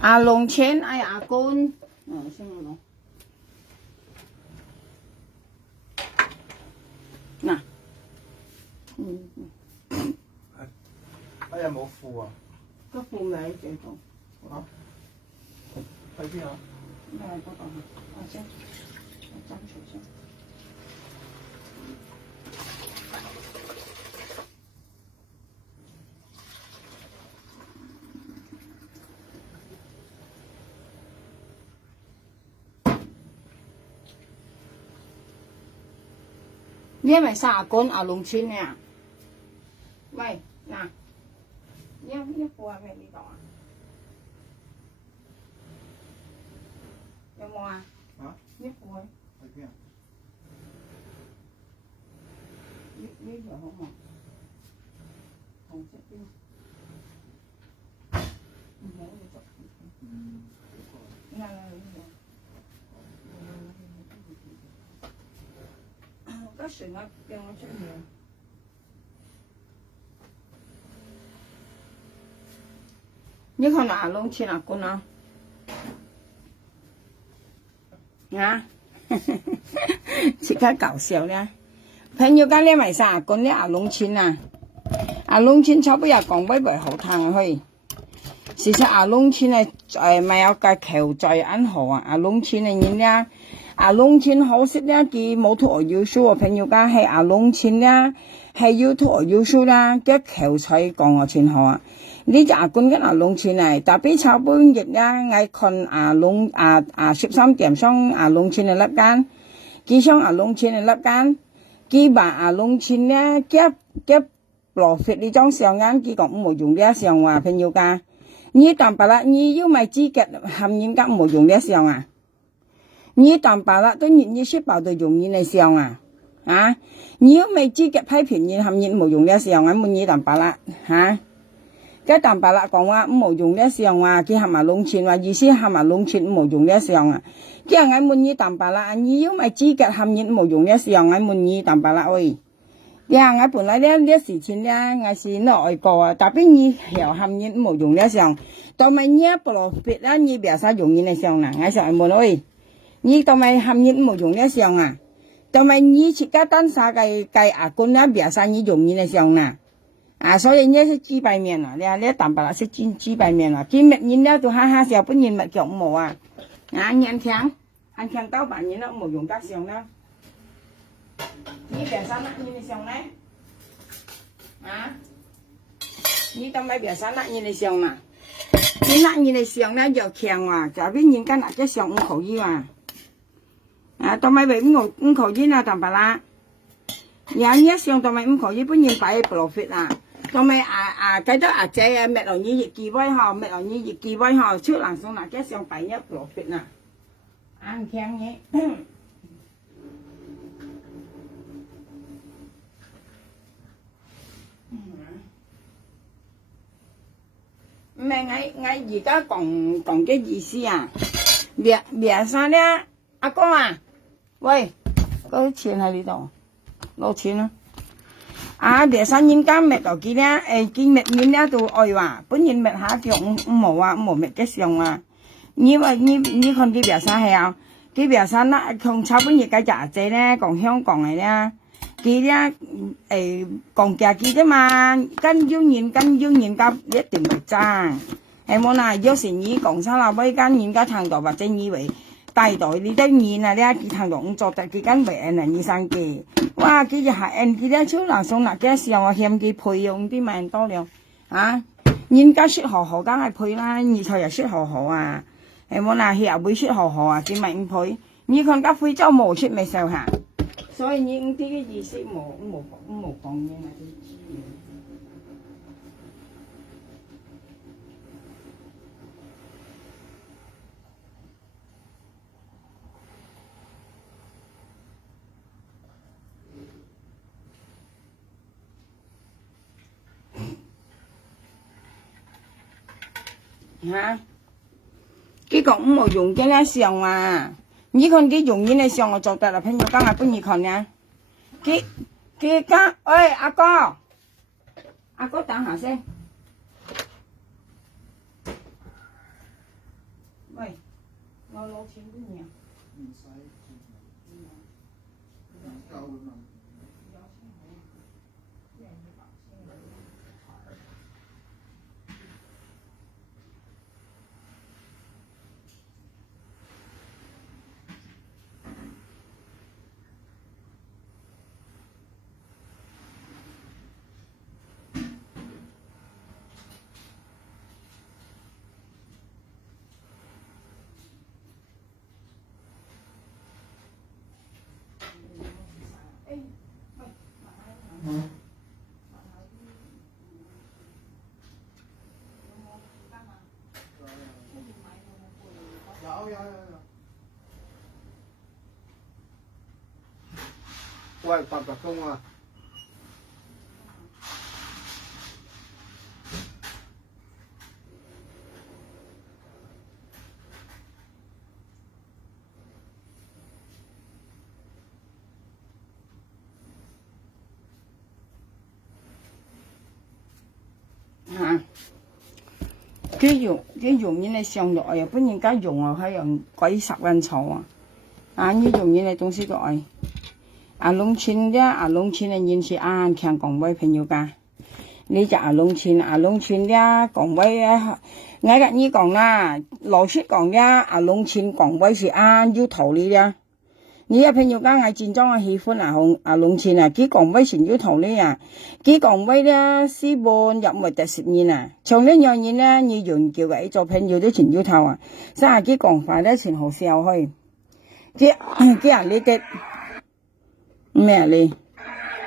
阿龍錢嗌阿官，先我攞。嗱，哎呀冇褲啊！個褲咪喺這度，啊？喺邊啊？咩嗰度？我先，我爭取先。你咪三十斤阿龍錢呀？喂，嗱，一褲係咪呢度啊？有冇啊？啊？一褲喺邊啊？呢條好冇？紅色邊？唔好你捉。嗱，個船啊，叫我出面。你看阿龍錢阿官啊？啊，即刻搞笑咧！朋友講你咪三十斤咧阿龍錢啊，阿龍錢差不多講不為好聽去。事實阿龍錢係咪有個橋在安河啊？阿龍錢嘅人咧，阿龍錢可惜咧，佢冇托要數啊！朋友講係阿龍錢咧，係要托要數啦，個橋才講我錢好啊！呢隻阿官跟阿龍錢嚟，特別炒半日咧，我看阿龍13點上阿龍錢嘅粒間，佢上阿龍錢嘅粒間，佢把阿龍錢咧夾落血呢張相眼，佢講冇用呢一相話朋友講，你當白啦，你要咪資格含人家冇用呢一相啊？你當白啦，都你說爆到用人嘅相啊？啊？你要咪資格批評人含人冇用呢一相啊？冇你當白啦嚇？cái tạm bà lạ講話冇用呢上啊，佢係咪龍錢話意思係咪龍錢冇用呢上啊？佢係我滿意tạm bà lạ，你要咪資格含人冇用呢上，我滿意tạm bà lạ喂。佢係我本來呢事情呢，我是攞外國啊，特別你又含人冇用呢上，到咪你不落別啦，你別晒用人呢上啦，我上問喂，你到咪含人冇用呢上啊？到咪你自家單晒計阿公啦，別晒你用人呢上啦。啊，所以呢是豬排面啦，你淡白啦是豬排面啦，見面呢就哈哈笑，本人咪腳毛啊，眼聽到扮嘢啦，冇用得上啦，你別生乜嘢嚟上咧？啊，你都咪別生乜嘢嚟上啦？你乜嘢嚟上咧就強啊，就邊人家嗱只上5口衣啊，啊，都咪俾5口衣啊，淡白啦，人一上都咪5口衣，本人擺喺落血啊。同埋記得阿姐啊，麥浪兒熱記威嗬，麥浪兒熱記威嗬，超難送嗱，即上第一落血嗱，硬強嘢。唔係我而家講嘅意思啊，別晒咧，阿哥啊，喂，嗰啲錢喺呢度，攞錢啦。啊！別生人家滅到幾咧？見滅人咧都愛話，本人滅下叫五毛啊，五毛滅嘅上啊！你話你看佢別生係啊？佢別生啦，從炒本嘢嘅廿仔咧，講香港嚟咧，佢咧講價幾啫嘛，跟要人家一定會爭，係冇啦。有時你講生啦，每間人家聽到或者以為。大袋你得面啊！你啊，佢行動做得幾間為人醫生嘅，哇！佢就係人佢咧超難送嗱嘅時候，我嫌佢配用啲萬多了啊！人家雪河河梗係配啦，二頭又雪河河啊，係冇嗱，佢又會雪河河啊，佢咪唔配？你看家非洲冇雪咪受下，所以你啲嘅意思冇講嘢啊！嚇！佢講冇用嘅咧上啊！你看佢用嘅上我做得啦，朋友講下本你看呢？佢講，喂阿哥等下先。喂，我攞錢都要。唔使，夠啦嘛。有。喂，白工啊！嚇！啲用完你上落又不人家用啊，還用鬼10萬籌啊！啊，你用完你東西都愛。阿龍村的人是強講位朋友家，你就阿龍村的講位啊，我跟你講啦，老實講的，阿龍村講位是有道理的。你嘅朋友家我真正喜歡阿龍村啊，佢講位是有道理啊，佢講位咧基本入沒得10年啊，從呢樣嘢咧，你用叫佢做朋友都全有頭啊，所以佢講法咧全好笑去，佢啊你嘅。咩啊你？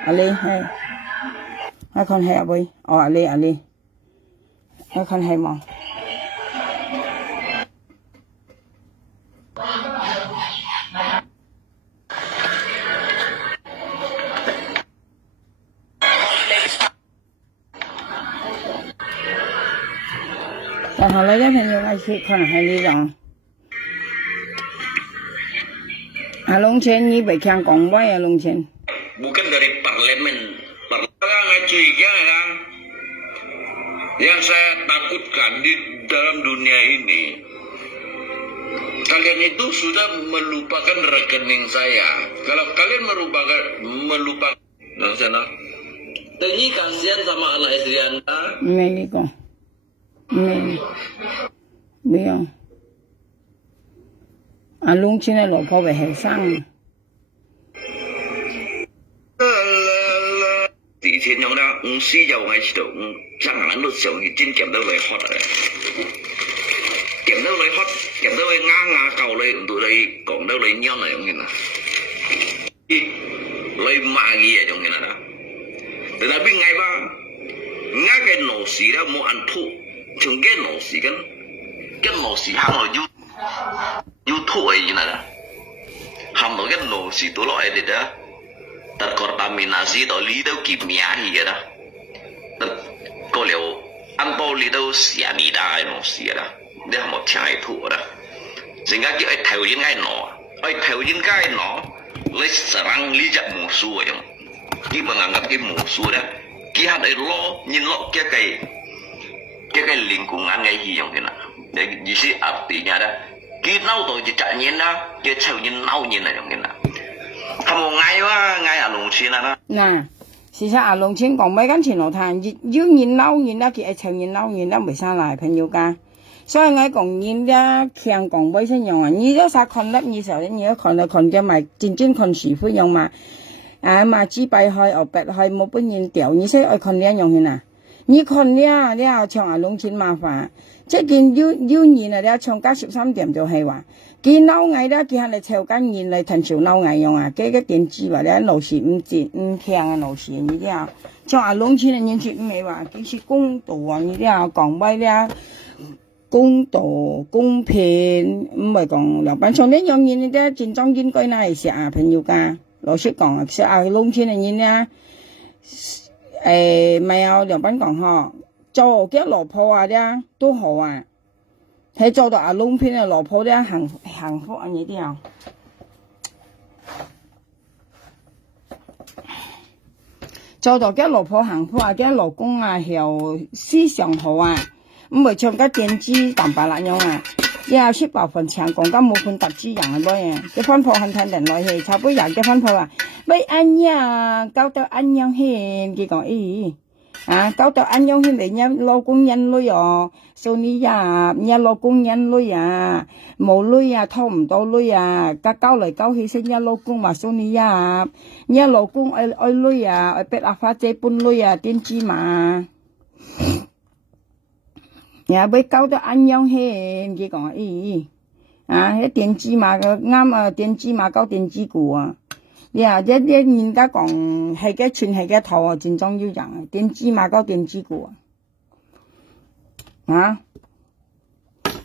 阿你係，我看係阿妹，哦阿你，我看係冇。然後你啲朋友去可能係呢種。Long Chen ni baik yang kongwai Long Chen. Bukan dari parlemen. Parlemen kan. Yang saya takutkan di dalam dunia ini, kalian itu sudah melupakan rekening saya. Kalau kalian melupakan, nah sana. Ini kasihan sama anak istri Anda. Meli kok. Meli. Biar. Long Chen 嘅老婆咪後生。以前用啦，5絲油喺度，真係都上月先夾到你喝啊！夾到你喝，夾到你啱夠你，到你講到你娘嚟咁嘅啦。你買嘢咁嘅啦。Tetapi ngay ba, ngay cái nổ xì đó mua ăn thụ, chúng cái nổ xì cái nổ xì hàng rồi you thụ ấy như nào hàng rồi cái nổ xì tố loại đấy đó, terkontaminasi atau lidah kimia gì đó, có liệu ăn bao lidah cyanida cái nổ xì đó, để một chai thụ đó, sehingga cái theo những cái nổ, lấy serang lijak musuh aja. Dia menganggap dia musuh dah. Dia ada nhìn lo cái lingkungan cái gì yang kena. Jadi sih artinya dah. Kita nau tu je cak nhìn dah, dia cakap nhìn nau nhìn dah yang kena. Kamu ngay ở Long Chen dah. Nè,事實阿龍村講咩跟前路談，要nhìn nâu nhìn dah, kia cakap nhìn nâu nhìn dah, 唔使來朋友家。所以我講nhìn dah, 強講咩先用啊？你都啥看得你時候，你要看就看嘅咪，真正看師傅用嘛。mà chỉ bài hỏi ở bẹt hỏi một bên nhìn tiểu như thế ở con đen nhung à, như con đen đeo trong Long Chen mà phải, chứ kiến yêu nhìn là đeo trong các 13 điểm就係話，見嬲藝咧，見係嚟潮緊nhìn嚟騰潮嬲藝用啊，cái電子話咧老師唔強嘅老師呢啲啊，trong Long Chen嘅認識唔係話幾時公道啊呢啲啊，講威咧公道公平，唔係講兩班從呢樣嘢呢啲戰爭應該係食啊朋友家。老實講啊，其實阿龍村嘅人咧，咪有兩班講嗬，做嘅老婆啊啲都好啊，係做到阿龍村嘅老婆咧幸福啊呢啲啊，做到嘅老婆幸福啊，嘅老公啊又思想好啊，唔係唱個電子蛋白辣樣啊， ya ship bảo phần chẳng còn có một phần tạp chí dạng rồi à cái phân phối hành thành đền loại thì cháu bây giờ cái phân phối à bây anh nha cao tao anh nhau hiền gì còn ý à cao tao anh nhau hiền để nha lô công nhân lôi à Sony à nha lô công nhân lôi à mồ lôi à thông đâu lôi à các cao lời cao hi sinh nha lô công mà Sony à nha lô công ơi lôi à ơi pet alpha chế pun lôi à tiên chi mà nhà bây cao tao anh nhau hiền gì còn ý à cái tiền chi mà ngắm tiền chi mà cao tiền chi của呀，这人家讲係嘅全係嘅頭啊，真重要人，電子嘛個電子股啊，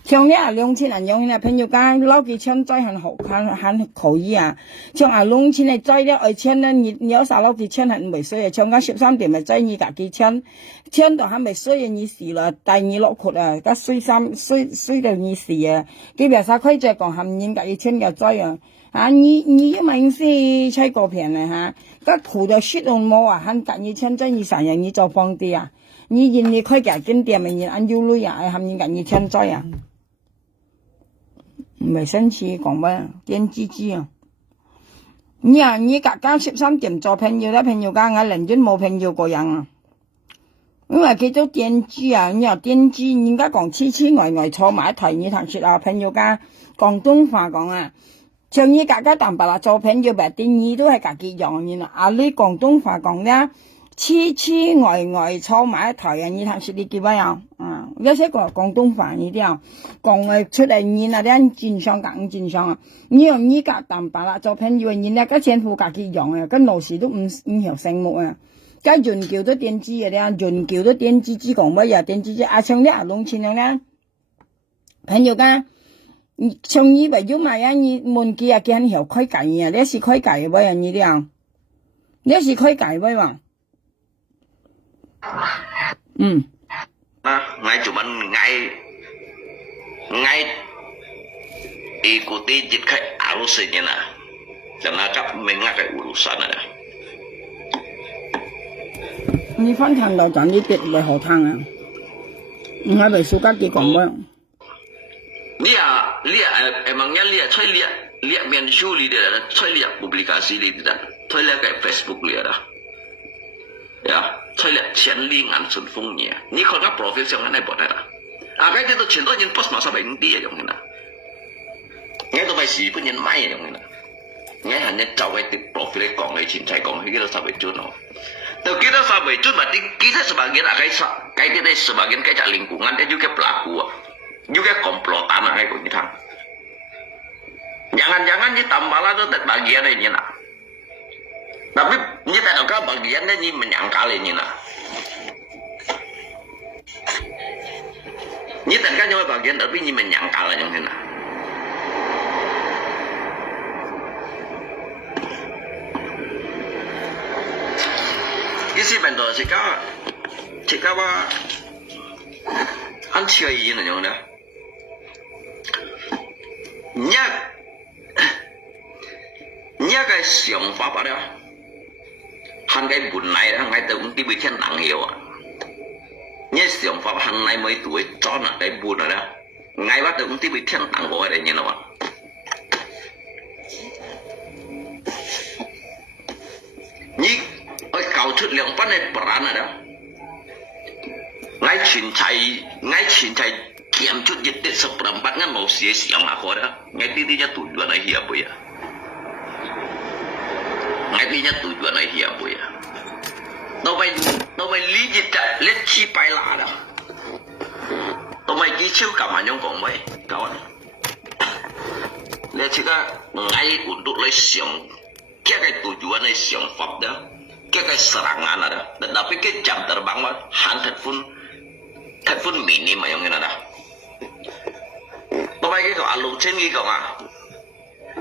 像你啊2000人用呢，朋友講攞幾千仔很好看，很可以啊，像啊2000嘅仔咧2000咧，你有啥攞幾千係唔未衰啊，像個13點嘅仔你夾幾千，千到係未衰啊，你死啦，第二落闊啊，個衰到你死啊，基本上佢就講含人夾1000嘅仔啊。啊，你又明是吹過片了哈，個苦的血都冇啊，還趕你簽證你三日你做放啲啊，你人你開價緊點啊，人按要累啊，還你趕你簽證啊，唔生氣講咩？電機機啊，你啊你夾13點做朋友咧，朋友間我寧願冇朋友個人啊，因為佢做電機啊，你話電機人家講黐呆坐埋一齊，你同説啊，朋友間廣東話講啊。像你家家淡白啦，做朋友白啲，你都係家己樣嘅啦。啊，你廣東話講咧，黐呆坐埋一台啊！你睇下你幾位啊？啊，有些個廣東話呢啲啊，講嘅出嚟你那啲真相講真相啊！你用你家淡白啦，做朋友你咧個前夫家己樣啊，跟老師都唔曉醒目啊！個人叫都電子嘅咧，人叫都電子只講乜嘢？電子啊，像你啊弄錢咧，朋友間。像你咪要買啊！你門機啊，佢很曉開計啊！你是開計位啊？你啲你是開計位嘛？Ngay cuman ngay ikuti jika arusnya nah, dan agak mengakai urusan ada. 你翻騰就賺啲跌為何騰啊？唔係為數家幾講咩？Emangnya lihat mensuri dia dah, saya lihat publikasi dia dah, saya lihat kayak Facebook dia dah, ya, saya lihat 前里眼順風嘢，你看個 profil 上係乜嘢啦？啊，佢哋都全多人 post 嘛，三百五啲啊，咁樣啦，我都咪時半人買咁樣啦，我係呢就係啲 profil 講嘅前妻講，佢都300juta咯，但kita 300 juta berarti kita sebagian kayak kita sebagian kayak lingkungan dia juga pelaku juga komplotan kayak gitu. Jangan-jangan ni tambahlah tu bagian ini nak. Tapi ni tak ada bagian ni menyangkal ini nak. Ni tak kan cuma bagian tapi ni menyangkal yang ini nak. Isi bentuk jika anci ini yang mana? Nhớ cái xiong pháp ở đó hắn cái buồn này đó ngay từ cũng đi bị thiên nặng hiểu à nhớ xiong pháp hắn này mấy tuổi cho là cái buồn ở đó ngay bắt đầu cũng đi bị thiên nặng của đây như nào nhí ở cầu chút lượng bắt này bẩn ở đó ngay chín chạy kiam chút dịch tết seperempat kan mau siang aku ada ngetinya tujuan aja apa ya ngetinya tujuan aja apa ya nó bay lý dịch chạy lên chi bay lạ đó nó bay ký chiếu cả mà nhông còn mấy kawan lihat kita ngay untuk lấy siang cái tujuan lấy siang pháp đó cái serangan ada tetapi cái jam terbang mah handphone mini mà yang ini ada tôi bay cái gọi lục trên cái gọi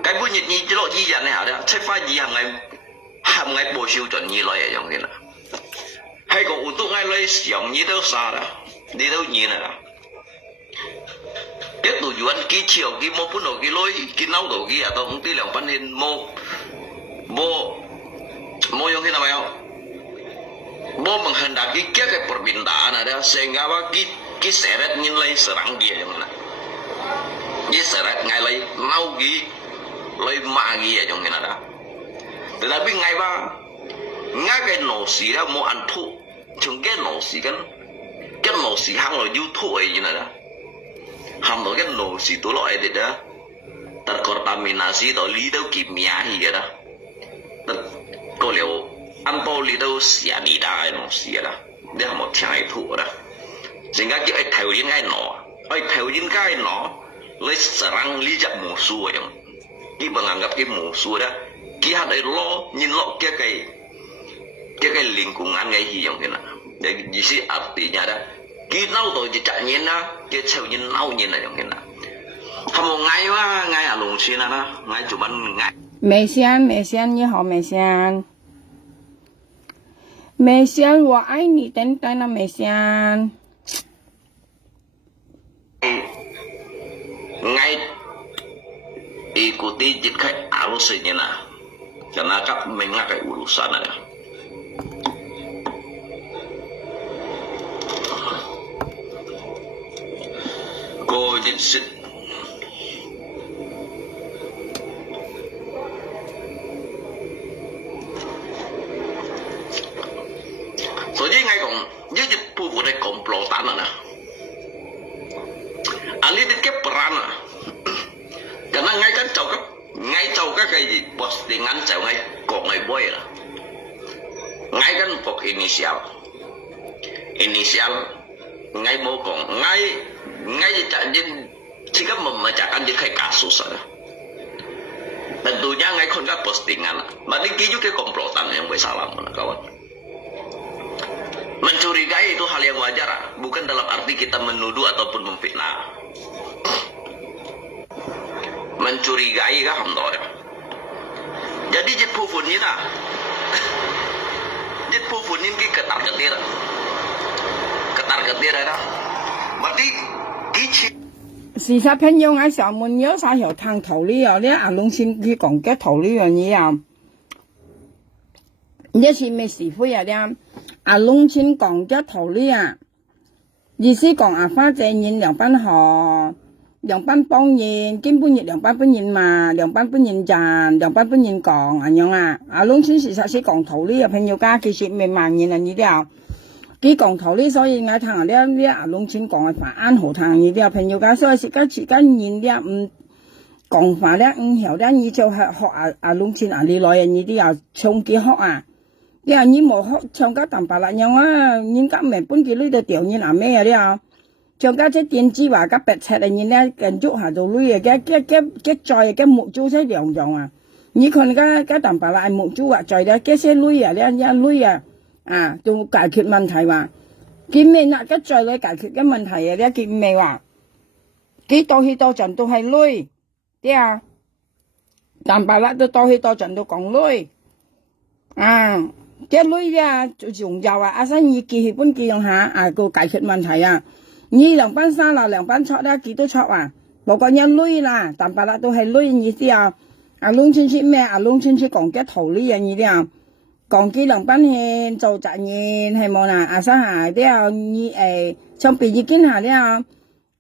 cái bữa nhiệt gì chế độ gì vậy này hả đó sách phá gì hàng ngày bổ siêu chuẩn như loại ở trong cái này hay còn ủ tụ ngay lấy xiong như đâu xa đó đi đâu nhìn này cái tụ yuan kí chiều kí mô phun đầu kí lối kí nấu đầu kí à tôi cũng tí lượng phân hình mô yang cái nào mô bằng hình đạt cái perbintaan ada sehingga apa ki seret nilai serang dia yang mana Ye seret ngai lai nau gi lai ma gi ya jong kena dah. Tetapi ngai ba ngai cái nổ xì đó mua ăn thụ chúng cái nổ xì cái nổ xì hàng là YouTube ấy như này đó hàng đó cái nổ xì tố loại đấy đó terkontaminasi atau lidah kimia gì đó có liệu ăn bao lidah cyanida nổ xì đó để một chai thụ đó sehingga cái theo những cái nó lấy serang lijak musuh yang kita menganggap cái musuh đó kita ada lo nhìn lo cái lingkungan kayak yang kena. Jadi di sini artinya ada kita tahu jejak nyena, kita tahu nyen nau nyena yang kena. Kamu ngai wah ngai alung sini ada, ngai cuman ngai. 美香你好，美香，美香我爱你，等等啊，美香。Ngai ikuti jejak alus nyena, karena kan mengakai urusan ada. Cô dịch sinh所以ngay còn với dịch phụ vụ này komplotan nè anh đi cái peran karena ngay trong các cái gì postingan cháu ngay còn ngay boy là ngay kan pok inisial ngay mau còn ngay jadi jika membacakan dia kayak kasus ada. Tentunya ngai kondak postingan. Berarti juga komplotan yang bersalah kawan. Mencurigai itu hal yang wajar, bukan dalam arti kita menuduh ataupun memfitnah. Mencurigai kah hamdor. Jadi jit pufunin lah. Jit pufunin ki ketar ketir ada. Berarti事實朋友喺上門有啥條探頭呢樣呢？阿龍先去講嘅頭呢樣嘢啊，一次咩時會啊？呢阿龍先講嘅頭呢啊，意思講阿花正現兩班學，兩班幫現，根本兩班本現嘛，兩班本現賺，兩班本現講咁樣啊。阿龍先事實是講頭呢啊，朋友家其實未萬現啊呢啲啊。佢講頭呢，所以我聽呢阿龍錢講嘅法啱好聽呢啲朋友家，所以時間現呢唔講法呢，唔曉呢，你就係學阿龍錢你來人呢啲又從幾學啊？你話你冇學唱家淡白啦樣啊？人家咪本佢呢度調你嗱咩啊？你啊，唱家即電子話家白尺啊，人呢近足下做女啊，嘅在木珠些兩樣啊，你看家淡白啦木珠啊，在咧嘅些女啊，呢一女啊。啊，仲解決問題話，見面啦，一再嚟解決嘅問題啊！你見面話，幾多去多陣都係累，啲啊，但白啦都多去多陣都講累，啊，嘅累啊，就仲有啊，阿生意結本結用下啊，個解決問題啊，你兩班三啦，兩班錯啦，幾多錯啊？冇講一累啦，但白啦都係累意思啊，阿龍親戚咩？阿龍親戚講嘅頭呢樣嘢啲啊。講幾兩班獻做責任係冇啦，阿生下啲你從畢業見下啲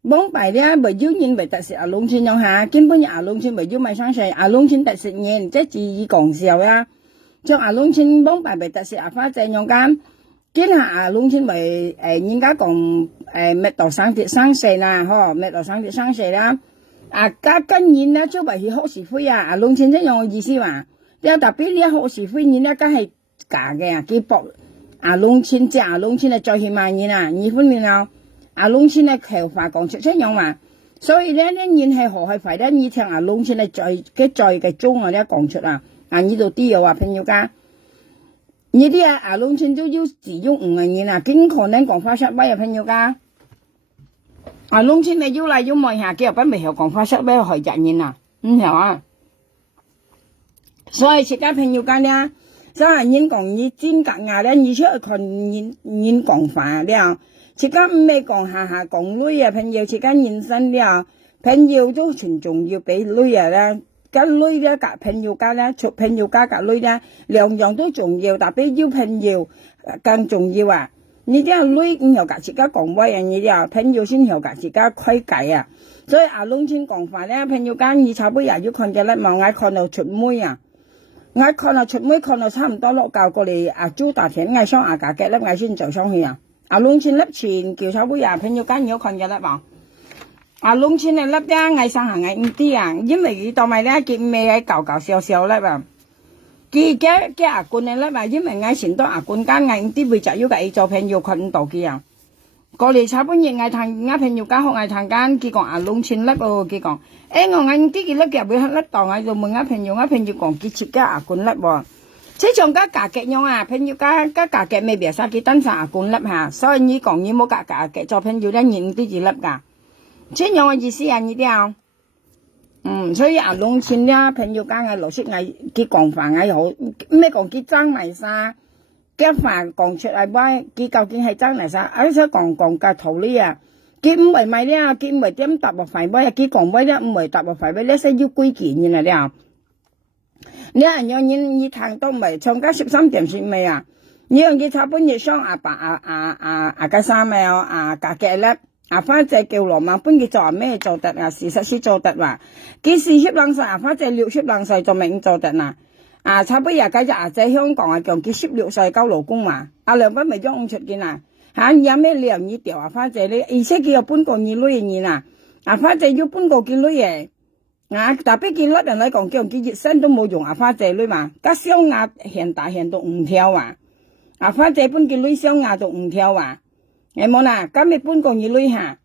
幫擺啲未要人未特色阿龍村用下，根本阿龍村未要咪生勢，阿龍村特色人即係自己講笑啦，將阿龍村幫擺未特色阿花正用間，見下阿龍村咪人家講咩度生節生勢啦，嗬咩度生節生勢啦，啊家跟人咧做為去學時會啊，阿龍村即用意思話，啲特別呢學時會人咧梗係。假嘅啊，佢博阿龍村即阿龍村咧再去買嘢啦，二分面啊，阿龍村咧求法講出樣嘛，所以咧呢人係何係快咧？你聽阿龍村咧再嘅中啊咧講出啊，啊呢度啲又話朋友家，呢啲啊阿龍村都要自用5個人啊，經可能講法失威啊朋友家，阿龍村你要嚟要買下，佢又不未學講法失威害人人啊，唔係啊，所以設家朋友家咧。所以人講你真格牙咧，你出去看人講法了，自家唔係講下講女啊，朋友自家人生了，朋友都全重要比女啊咧，咁女咧夾朋友家咧，除朋友家夾女咧，兩樣都重要，特別要朋友更重要啊！你啲女唔曉甲自家講威啊，你啲朋友先曉甲自家開解啊。所以阿龍親講法咧，朋友間你差不多要看嘅咧，冇嗌看到出妹啊，嗌看到出妹看到差唔多落教過嚟阿朱大田嗌上阿家嘅咧，嗌先就上去啊。阿龍親粒錢叫差不多朋友間要看嘅咧嘛。阿龍親嘅粒咧嗌上行嗌唔啲啊，因為佢當咪咧佢未係搞笑笑咧嘛。佢阿官嘅粒嘛，因為嗌前多阿官間嗌唔啲會就要佢做朋友看到嘅啊。過嚟差半日嗌朋友間學嗌間，佢講阿龍親粒喎，佢講，我嗌啲佢粒嘅會粒當嗌就問朋友講佢設嘅阿官粒喎，即係像家嘅樣啊，朋友家嘅未必係佢登上阿官粒嚇，所以你講你冇價嘅做朋友咧，認啲字粒㗎，即係樣嘅意思啊，呢啲啊，所以阿龍親咧朋友間嘅老師嗌佢講法嗌好，咩講佢爭埋晒。嘅話講出嚟話，佢究竟係真係啥？而且講嘅道理啊，佢唔係咪咧？佢唔係點答我廢話，佢講話咧唔係答我廢話咧，係要規矩嘅啦。你係讓你聽到咪？從家13點算未啊？你讓佢差半夜上阿爸阿家三咪阿家嘅咧，阿花姐叫羅曼搬佢做咩做得啊？事實是做得話，佢40兩歲，阿花姐60兩歲就明做得啦。差不多家隻阿仔香港叫佢16歲交老公嘛，阿梁斌咪裝出嘅啦，有咩理由你調阿花姐咧？而且佢又搬過二女嘅啦，阿花姐要搬過幾女嘅，特別見甩人嚟講叫佢熱身都冇用阿花姐女嘛，加雙牙現大現到5條啊，阿花姐搬幾女雙牙到5條啊，係冇啦，今日搬過二女下，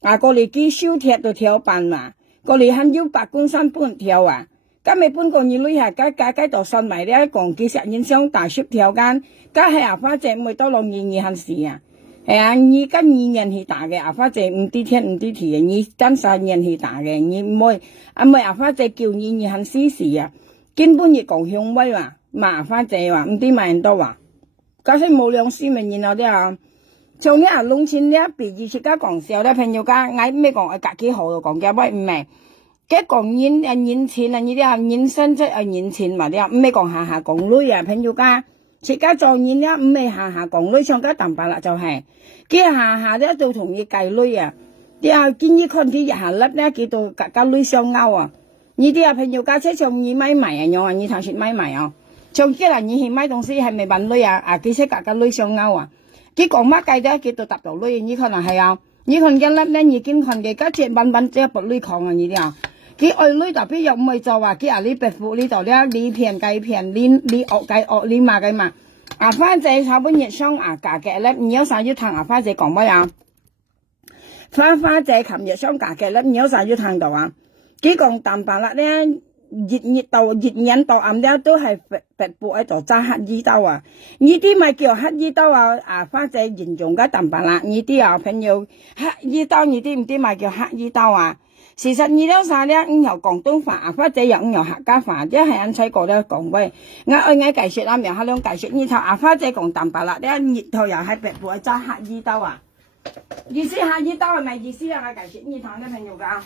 過嚟幾燒鐵到條板嘛，過嚟肯要白公山搬條啊。今日搬過二女下，街度信埋咧，講幾十年上大雪條間，家係阿花姐咪多落二行事啊，係啊，你跟2人去打嘅，阿花姐唔啲天唔啲地嘅，你跟3人去打嘅，你唔會阿花姐叫你行事啊，根本亦講向威話，罵阿花姐話唔啲買人多話，假使冇良心咪然後啲啊，從呢阿龍親咧，別意自家講笑咧，朋友家嗌咩講隔幾號就講嘅喂唔係。嘅講現錢啊，呢啲啊現身即係現錢嘛啲啊，唔係講下講女啊，朋友家，自家做現咧唔係下講女，上家淡白啦就係，佢下咧就同佢計女啊，啲啊見佢看佢下粒咧，佢到家女相勾啊，呢啲啊朋友家車從你買埋啊，樣啊，你頭先買埋啊，從佢嚟你去買東西係咪問女啊？佢識家女相勾啊，佢講乜計咧？佢到搭到女，你可能係啊，你看嘅粒咧，已經看嘅家姐揾即係撥女抗啊呢啲啊。佢愛女特別又唔係就話佢阿你白富呢度咧，你騙計騙，你惡計惡，你罵計罵。阿花姐差不多日上阿家嘅咧，你有啥要聽阿花姐講乜啊？花姐琴日上家嘅咧，你有啥要聽到啊？佢講淡白啦咧，熱引到暗咧都係白富喺度揸黑衣刀啊！呢啲咪叫黑衣刀啊！阿花姐形容嘅淡白啦，呢啲啊朋友黑衣刀，呢啲唔知咪叫黑衣刀啊！事實二兩晒咧，由廣東話，阿花姐又由客家話，一係人細個咧講喂，嗌計説啦，又係兩計説，呢頭阿花姐講淡白啦，呢熱頭又係白布係揸黑衣刀啊，意思黑衣刀係咪意思啊？嗌計説呢頭咧朋友㗎，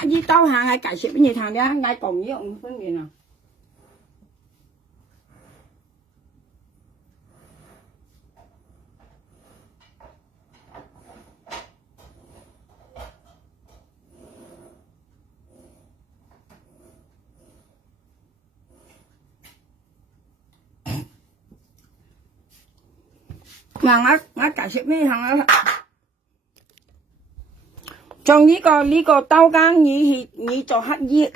黑衣刀下嗌計説呢頭咧，嗌講呢5分面啊。嗱，我解釋咩行啊？從呢個刀間，你做黑衣，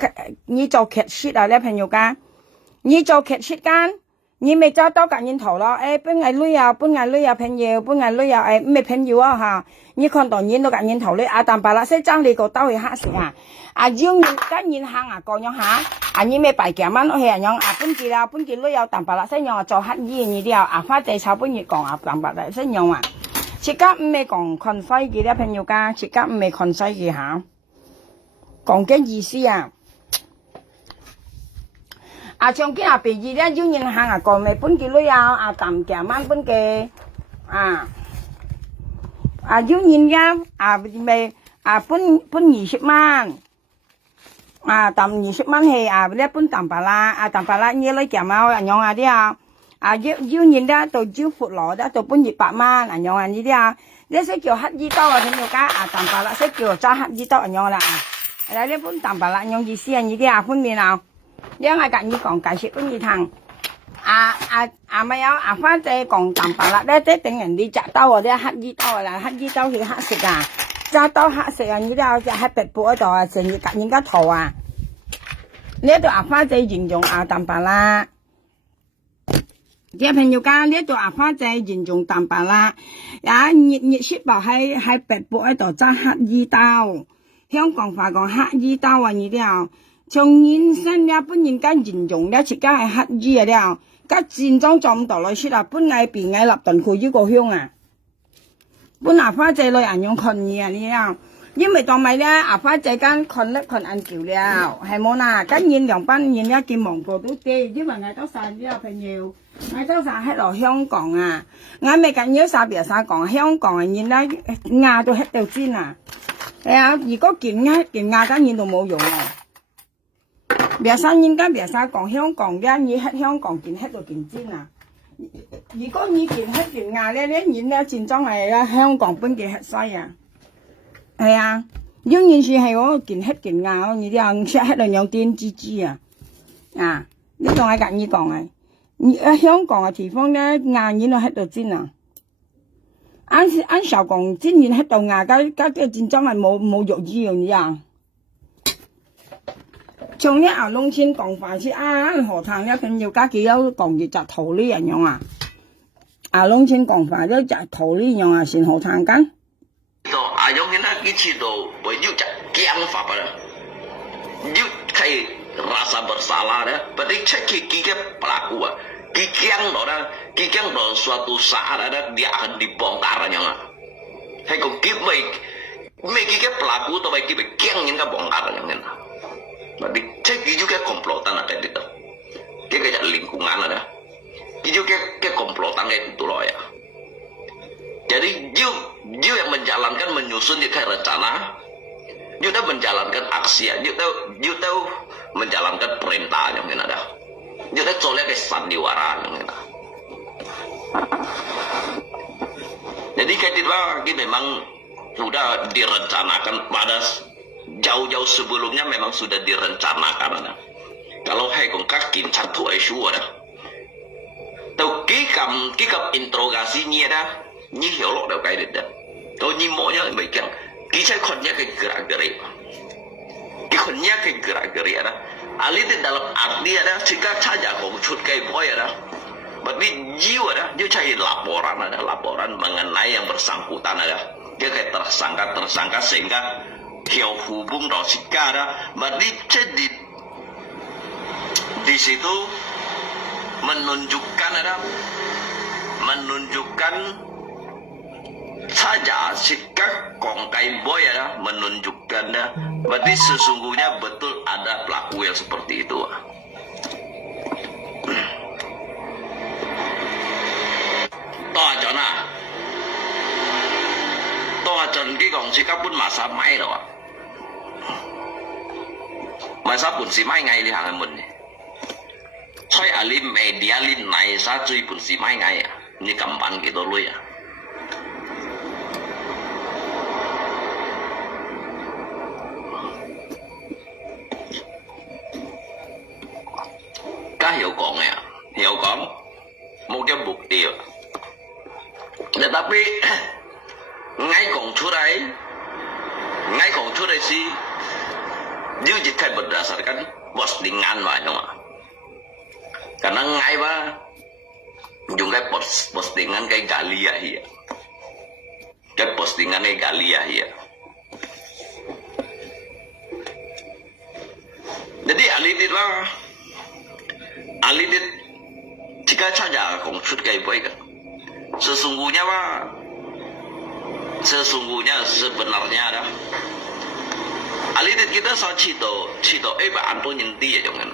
你做劇説啊咧，朋友間，你做劇説間，你咪揸刀夾人頭咯，搬藝女啊，朋友，搬藝女啊，咩朋友啊嚇？你看到人都夾人頭咧，但白啦，先將你個刀去黑死啊！要人跟人行講樣嚇，你咪白夾蚊屋企人樣搬件女有淡白啦，先樣做黑衣呢啲花姐炒搬嘢講淡白啦，先樣切家唔係講看西嘅咧，朋友家，切家唔係看西嘅嚇，講嘅意思啊！像佢別意咧，要人行講咪搬件女淡夾蚊搬嘅要人家咪搬20萬， tầm 20 蚊係一般淡白啦，淡白啦呢類咁樣啲腰面咧到腰闊羅咧到半200蚊樣呢啲呢些叫黑衣刀聽到家淡白啦，些叫揸黑衣刀樣啦呢般淡白啦樣意思呢啲分面呢係隔意講解釋半意堂咪有翻隻講淡白啦咧即係等人哋揸刀啲黑衣刀啦，黑衣刀係黑色揸刀黑色呢啲就喺白布嗰度成日隔人家頭呢度花仔形容淡白啦，啲朋友家呢度花仔形容淡白啦，熱雪白喺白布喺度揸黑衣刀，香港話講黑衣刀呢啲從現身一般人家形容呢自家係黑衣啲家戰裝做唔到來說本藝變藝立頓佢呢個香本花仔類人用困意呢因為當咪咧花仔間困叻困硬橋了，係冇啦，跟現兩班現一見忙過都啲，因為我都曬啲朋友，我都曬喺落香港我未緊要曬別曬講香港現咧亞都喺度煎如果見亞間現都冇用別曬現間別曬講香港嘅嘢喺香港見喺度見煎如果你見喺見亞咧現咧戰裝係香港本嘅喺西係仍然是係嗰個件黑件牙呢啲切喺度有電蜘蛛呢度係隔意講香港嘅地方咧牙現喺度煎按時講煎完喺度牙家啲戰裝係冇肉衣樣從呢農村講法是何談呢朋友家幾有講嘅就圖呢樣農村講法都就圖呢樣先何談緊Ayong hina kici do, yuk kiang fa pada, yuk kai rasa bersalah dah, berarti cek kiki pelaku kikiang do suatu saat ada dia akan dibongkar nyanga. Hai kau kip mai kiki pelaku atau mai kip kiang nyanga bongkar nyanga. Berarti cek juga komplotan apa itu, kayak lingkungan ada, juga kayak komplotan kayak itu loh ya. Jadi you yang menjalankan menyusun dia kayak rencana, you tahu menjalankan aksi, you tahu menjalankan perintah yang ada, you tahu soalnya kayak sandiwara yang ada. Jadi kayak itu lagi memang sudah direncanakan pada jauh-jauh sebelumnya memang sudah direncanakan. Kalau hai kong kakin satu isu ada, tahu kikam interogasinya ada. Như hiểu lộ đều cái được đó tôi như mỗi nhá mấy cái kỹ con nhá cái gerak-gerik cái con nhá cái gerak-gerik đó alit dalam arti ada jika saja kau cut kayak boy ada berarti jiwa ada dia cari laporan mengenai yang bersangkutan ada dia kayak tersangka sehingga hiau hubung dosika ada berarti jadi di situ menunjukkan saja sikap kongkai boy ya menunjukkan berarti sesungguhnya betul ada pelaku yang seperti itu toh acan ki kong sikap pun masa mai loh masa pun si mai ngay di hangamun ni soy alim media lin nai sa cui pun si mai ngay ni kampan gitu lo ya hiểu có một cái mục tiêu tetapi ngay còn chỗ đấy sih dia jika berdasarkan postingan banyak karena ngay juga postingan kayak Galia ya kayak postingan kayak Galia ya jadi alidit jika saja konflik kayak boy kan sesungguhnya sebenarnya ada alidit kita so cito bạn tôi nhìn tia chẳng hạn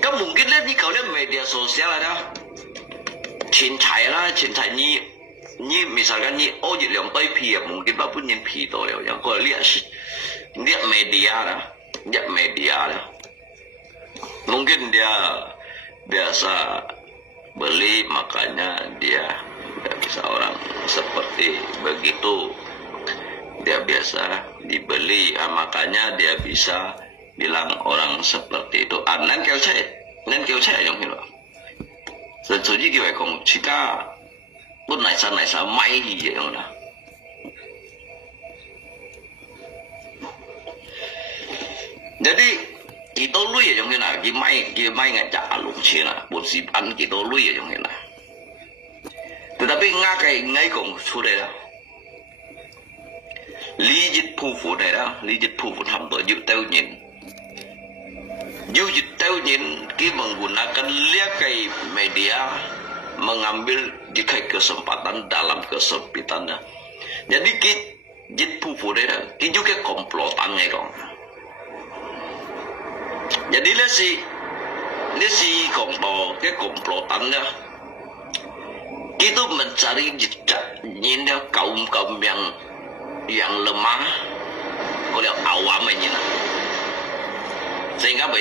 kan mungkin lihat nih kalau media sosial ada cintai ni misalkan ni jadi yang toy pi mungkin apapun yang pi toh yang kalau lihat media ada ya media lah. Mungkin dia biasa beli, makanya dia bisa orang seperti begitu. Dia biasa dibeli, makanya dia bisa bilang orang seperti itu. Nan kêu saya yang hiểu. Rồi chủ như kiểu vậy cũng chỉ cả bút này sao may gì vậy không đó. Jadi kita lu ya yang kena gimai ngajak alung Cina busipan kita lu ya yang kena. Tetapi ngai cũng sudah lah. Lý dịch phu phụ này đó, lý dịch phu phụ tham tội dự teo nhìn. Dự teo nhìn kita menggunakan liakai media mengambil dikai kesempatan dalam kesempitannya. Jadi kita phu phụ này đó, kita juga komplotannya kong. Jadi ini si komplotannya itu mencari jejaknya kaum yang lemah oleh awamnya, sehingga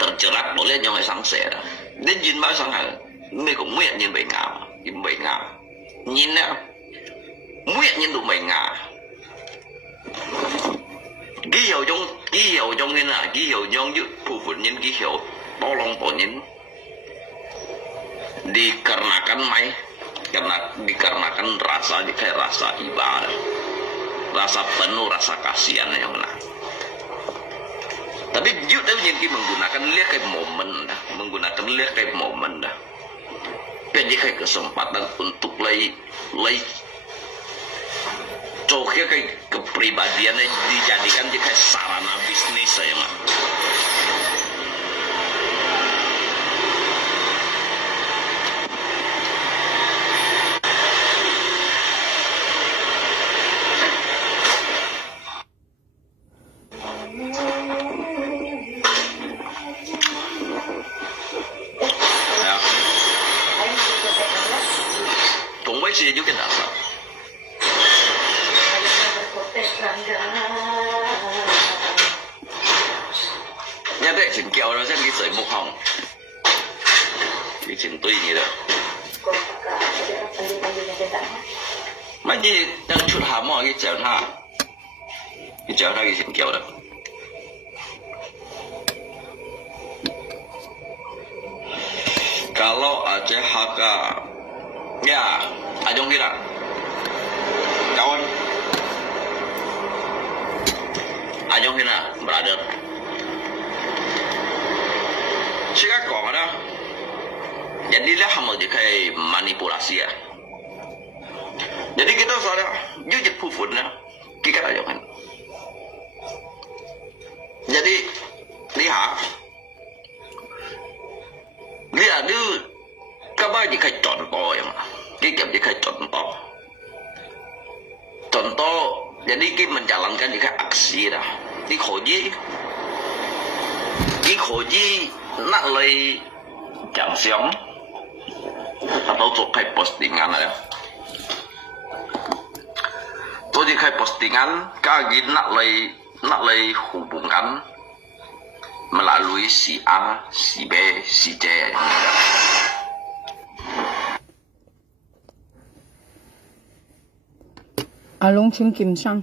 terjerat oleh yang sang ser. Đến nhìn bao sang hàng, mấy cũng nguyện nhìn bảy ngà, nhìn nè, nguyện nhìn đủ bảy ngà. Ký hiệu trong như là ký hiệu trong những phụ phụ nhân ký hiệu bao long tổ nhân dikarenakan rasa kayak rasa ibadah, rasa penuh, rasa kasihan yang mana. Tapi juga yang menggunakan lihat kayak momen dah, jadi kayak kesempatan untuk lay coknya kayak kepribadiannya dijadikan kayak sarana bisnis saya mah. Ya. Tunggu sih juga dasar. Nhớ đấy, chỉnh kẹo nó sẽ đi sợi mục hồng. Đi chỉnh tùy như đó. Mấy gì đang chút hàm mọi cái chèo ha. Cái chèo ha cái chỉnh kẹo đó. Kalau Aceh HK, ya, Ajong kira, kawan, Ajong kira, brother. Jika kau ada, jadilah hamba jika manipulasi ya. Jadi kita salah, jujur pufurnya, kita aja kan. Jadi lihat dia kabar jika contoh yang, kita jika contoh, jadi kita menjalankan jika aksi dah, dikoji nak lay chẳng xiong atau chụp hay postingan ya. Tôi chỉ khai postingan kagin nak lay hubungkan melalui si A, si B, si C. Long Chin Kim Sang.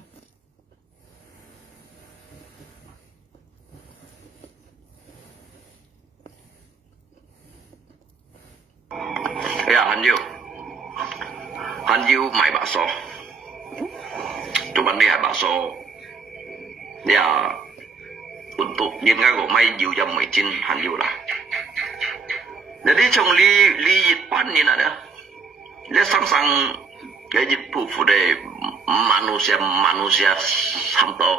Ya, Hanyu买bakso. Cuman dia bakso ya untuk những cái gỗ may nhiều dòng 19 Hanyu lah. Jadi trong li pan ni nada. Dia sang cái dịch vụ để manusia sampai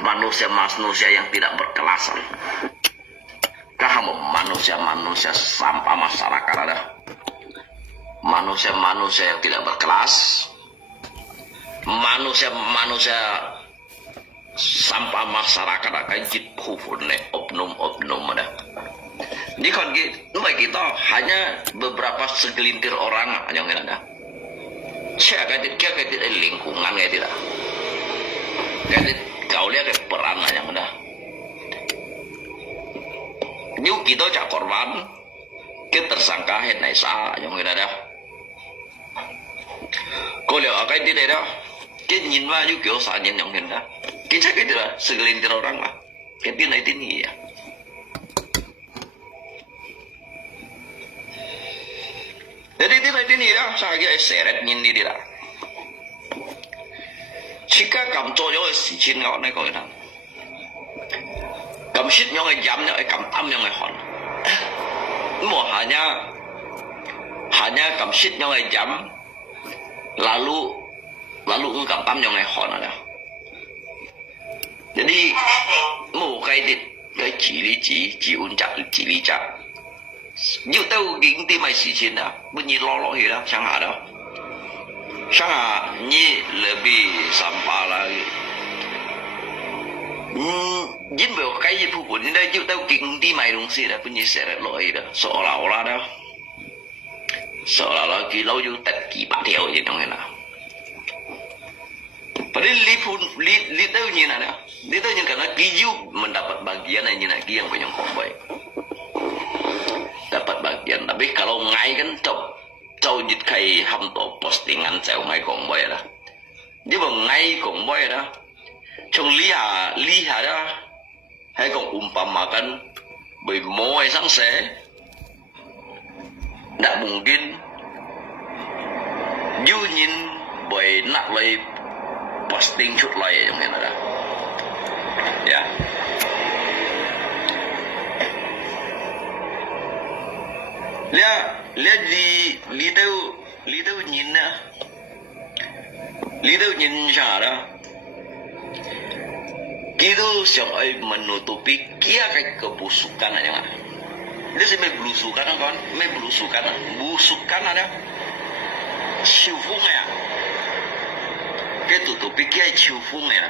manusia yang tidak berkelas. Kamu manusia sampah masyarakat ada. Manusia yang tidak berkelas. Manusia sampah masyarakat akan jipufun oknum ada. Jadi kan kita hanya beberapa segelintir orang yang ada. Saya kayak tidak lingkungan kayak tidak. Kayak beliau lihat perannya yang ada. Như kita cak korban, kita tersangka hiện nay sa yang ada. Cô liệu ở cái đi đây đó, cái nhìn vào như kiểu sa nhìn yang hiện đó, cái chắc cái đó segelintir orang lah, cái tin này tin gì à? Jadi tin này tin gì đó, sa cái seret nhìn đi đó. Jika kamu cocok si Chin ngau này coi nào, kamu shit yang jam yang kamu am yang hon, mau hanya kamu shit yang jam, lalu kamu am yang hon ada. Jadi mau cái chỉ uncak chỉ lý chak, như tao kinh tế mai si Chin đó, bây giờ lo gì đó, chẳng hạn đó. Sangat ni lebih sampah lagi. Jin biểu cái gì phụ phụ đây chịu tao kinh đi mày đúng gì đó, bây giờ sẽ lỗi đó, seolah-olah đó, seolah-olah kita lâu tết kỳ bát theo gì trong này nào. Padahal li tahu ni nada, li tahu ni karena kiyu mendapat bagian yang ni lagi yang banyak kombai, dapat bagian. Tapi kalau ngai kan châu dịch khay hâm tổ postingan sẹo ngay còn bơi đó, nhưng mà ngay còn bơi đó, trong lý hà đó, hay còn umpamakan bởi mỗi sáng sẽ đã mungkin du nhìn bởi nặng lời posting chút lời trong này đó, ya. Lihat li tau nhìn nè, li tau nhìn sao đó, kita siapa menutupi kia kayak kebusukan aja kan, dia sih belusukan kan, busukan ada, ciufung ya, kita tutupi kia ciufung ya.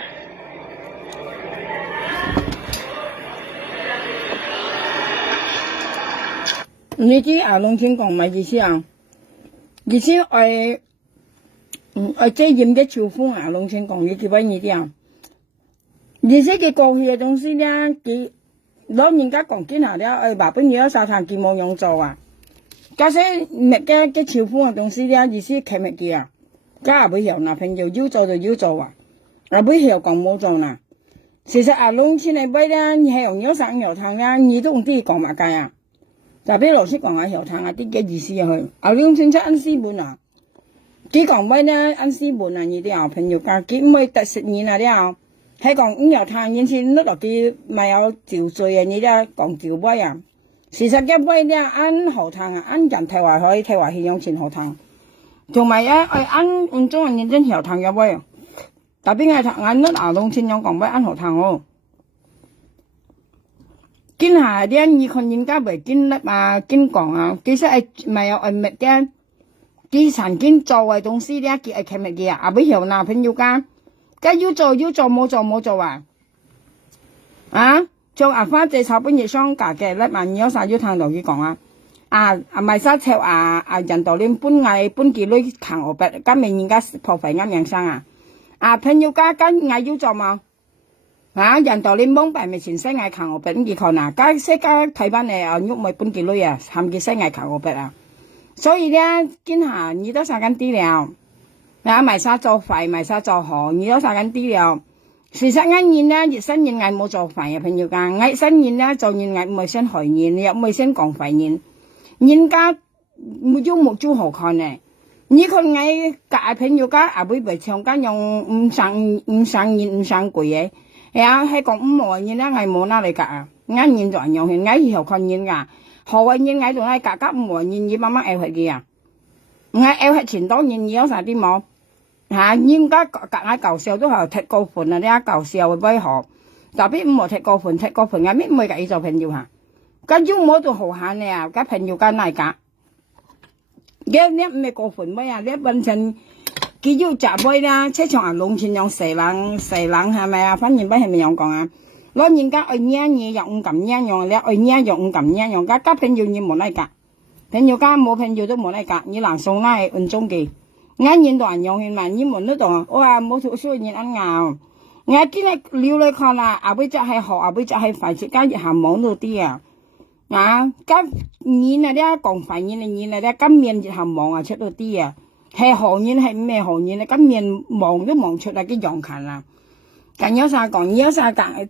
你知阿龍先講咩意思啊？意思我即係染嘅潮風阿龍先講，你記唔記得啊？意思佢過去嘅東西咧，佢攞人家講見下咧，話本嘢沙灘佢冇用做啊。假使咩嘅潮風嘅東西咧，意思係咩嘅啊？家下會曉嗱，朋友要做就要做啊，阿會曉講冇做嗱。其實阿龍先嚟俾咧，你係用有生有湯咧，你都唔知講乜嘅啊？就俾老師講下後頭啊啲嘅意思去，後兩清出恩師本啊，佢講咩咧？恩師本啊，你啲小朋友講佢唔會特食嘢啊啲啊，係講五後頭以前碌落佢咪有嚼碎啊，你啲講嚼杯啊，事實嘅杯咧按後頭啊，按人睇話去睇話去用前後頭，同埋咧按中國人真後頭嘅杯，特別係按碌後兩清用講杯按後頭哦。kinh hà đen như con nhìn cá bởi kinh lớp mà kinh quảng à cái sẽ mà ở mệt đen cái sản kinh trâu ở东西đen cái cái mệt kia à bây hiểu nào phân yêu cá cái yêu trâu冇做做啊花這炒本嘢雙價嘅lớp mà nhớ sao yêu thằng đầu佢講賣沙車人道連搬幾類行我別今日人家破費啱養生朋友家跟嗌要做嘛人道連蒙辦咪前西嗌行我別佢講嗱，家西家睇翻嚟喐咪搬幾類喊佢西嗌行我別所以咧見下你都殺緊啲了，賣沙做費賣沙做河，你都殺緊啲了。事實啱現咧，熱身現嗌冇做費朋友家，嗌身現咧做現嗌唔係先害現，又唔係先講費現，現家冇做好看呢。你看嗌隔朋友家會被長間用唔上貴嘅。係講唔冇嘢咧，係冇哪嚟㗎啱現在用係啱以後看現㗎，何謂現喺度係價格唔冇現，要慢慢拗係嘅啱拗係前當然有晒啲冇現家隔嗌舊時都係踢高盤啊，啲舊時會俾學，特別唔冇踢高盤係咩唔會計做朋友咁要冇到好閒咧，咁朋友間嚟㗎，呢唔係高盤咩呢本身。佢要集杯啦，車場農村用四冷係咪反正不係咪用講攞人家愛捏嘢用咁樣用，你愛捏用咁樣用，家朋友你冇嚟㗎，朋友家冇朋友都冇嚟㗎，你難送拉係運中嘅，啱人都人用去嘛，你冇得到，我話冇讀書人啱我今日撩你看啦，後尾就係學，後尾就係快捷加熱下網度啲啊！啊，今年啊啲講快年年啊啲今年熱下網啊出到啲啊，係行年係咩行年啊？今年望都望出嚟嘅樣近啦。咁有啥講？有啥講？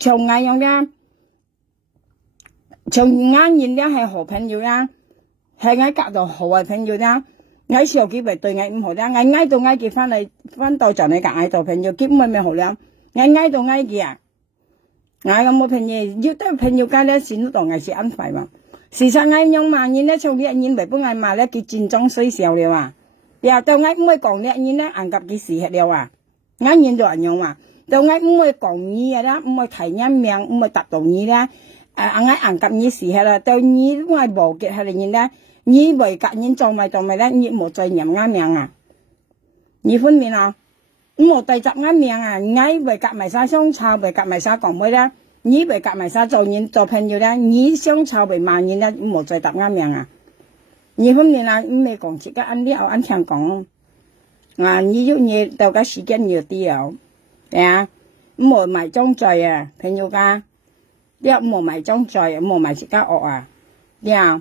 從外樣咧，從外人咧係好朋友啦，係我隔到好嘅朋友啦。我小幾輩對我唔好啦，我挨到挨結翻到就你隔挨到朋友，結咪好啦，我挨到挨結啊，我有冇朋友要得朋友間咧先都當係是安排嘛。事實我用萬年咧，從呢一年為本我買咧佢戰爭衰少了啊，然後到我唔會講呢一年咧，硬及幾時吃了啊，我年就人用嘛，到我唔會講你嘅啦，唔會提人名，唔會答到你咧，我硬及你時吃啦，到你我無結係嚟咧。你為隔人做咪咧，你冇再念啱名啊！你分明啊，冇對集啱名啊！我為隔埋晒相抄，為隔埋晒講咩咧？你為隔埋晒做人做朋友咧，你相抄為萬人咧，冇再答啱名啊！你分明啊，唔係講自己按呢後按聽講啊！你要你到個時間要啲啊，係啊，冇埋裝罪啊，朋友家，你冇埋裝罪，冇埋自己惡啊，你啊！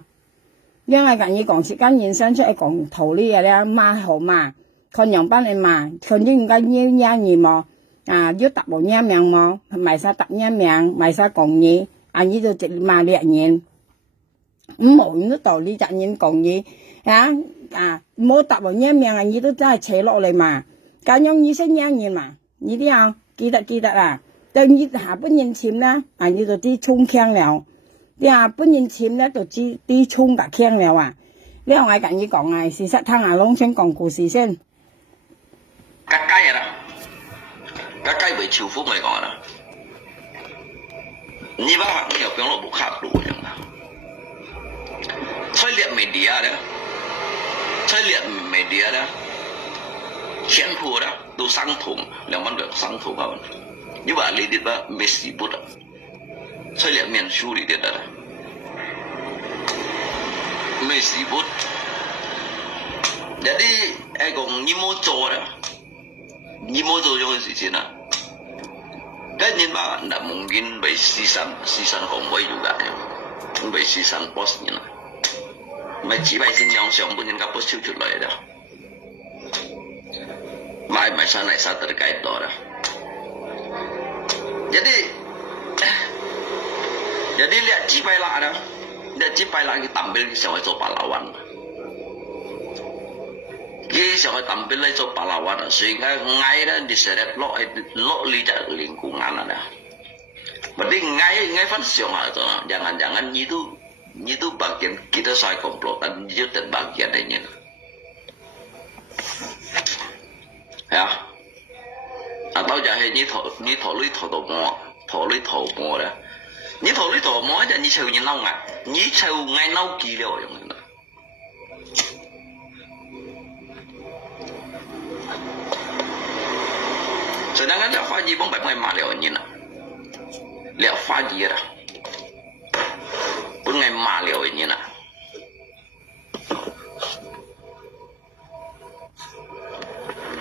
因為近要講時間延伸出嚟講圖呢嘢咧，買好嘛，看樣班嚟嘛，看啲唔該嘢嘢麼？啊，要答冇嘢名麼？賣晒答嘢名，賣晒講嘢，呢度直賣叻嘢，冇人都道理責任講嘢，冇答冇嘢名呢都真係扯落嚟嘛，咁樣呢些嘢嘢嘛，呢啲啊記得啊，到呢下半年前啦，呢度啲衝強了。本人簽咧就知啲衝格傾了啊！呢個我緊要講啊，事實聽下龍先講故事先。格雞啦，格雞為潮府咪講啦，你把行業變落冇卡路樣啦。所以列媒體咧，全部咧都相同，兩萬兩相同啊！你話你哋吧沒事不的。所以兩面處理得啦，沒事不，有啲講你冇做啦，你冇做咗嘅事情啦，跟住嘛，那夢見被時辰紅威住㗎，被時辰 boss 啦，咪只係先讓上半年嘅 boss 超出嚟啦，買上嚟殺得計多啦，有啲叻支拜辣啦，叻支拜辣佢抌俾你上去做白老灣，佢上去抌俾你做白老灣啊，所以嗌咧你成日攞你就連股眼啦，或者嗌翻上下咗啦，jangan itu bagian kita saya komplotan itu dan bagian ini, ya, atau jahe ni thọ lui mua咧。你頭呢度冇一陣，你湊你嬲啊！你湊嗌嬲幾了用嘅啦。所以講，你花兒幫白幫佢罵了你啦，你花兒啦，幫佢罵了你啦。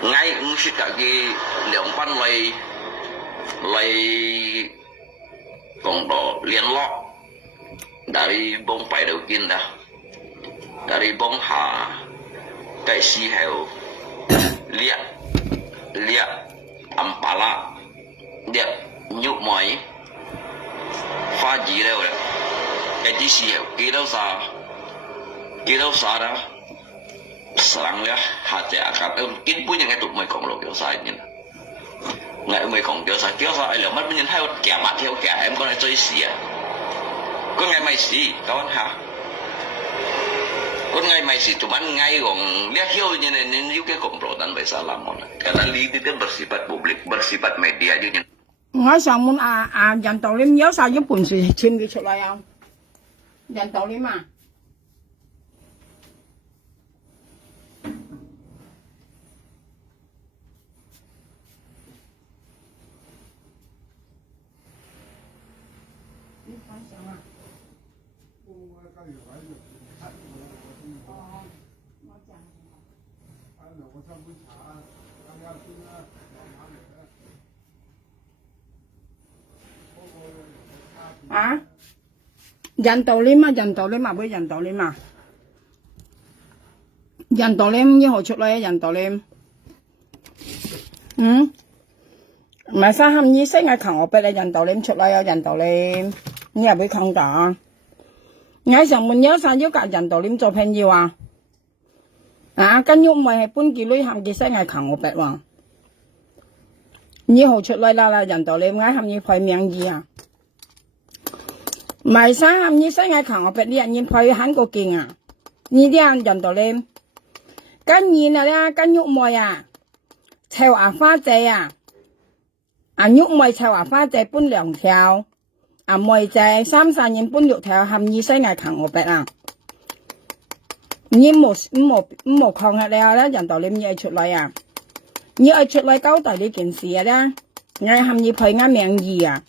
嗌唔識嘅兩班嚟。Kong do liên lo dari bông phải đầu tiên đã dari bông hà cái si heo liệt ampala liệt nhụ mỏi pha gì đâu đấy cái tí si heo kia đâu xa đó sáng liệt hạt trẻ cả kín bún những cái tụi mày còn lộ kiểu sai như ngày mới còn kiểu sao liệu mất nhân theo kẻ mặt theo kẻ em con này chơi xì à con ngày mày xì các bạn hả con ngày mày xì tụi bạn ngay còn lihat hiu như này nên yêu cái komplotan besar lama karena itu bersifat publik bersifat media juga 我上門人道你有晒一半事簽佢出嚟啊！人道你嘛？ À, dàn tàu lên mà với dàn tàu lên mà. Dàn tàu lên như hồi chút lại dàn tàu lên. Mà sao hâm như sẽ ngay khẳng ở bên đây dàn tàu lên chút lại dàn tàu lên. Như là với không đó. Ngay xong mình nhớ sao với cả dàn tàu lên cho phèn nhiều à. À, cái nhúc mày hay bốn kỳ lưới hâm kỳ sẽ ngay khẳng ở bên mà. Như hồi chút lại là dàn tàu lên ngay hâm như phải miệng gì à. Mà sao hâm như sẽ ngay khẳng ở bên đi anh nhìn phải hắn có kinh à. Như đi ăn dàn tàu lên. Cái nhìn là cái nhúc mày à. Theo à phá chế à. À nhúc mày theo à phá chế 搬2條。à mày chế 30年搬6條含意西藝強我別啊。你冇抗下了啦，人道你唔要出來啊。你要出來交代呢件事啊啦。我含意配啱名義啊。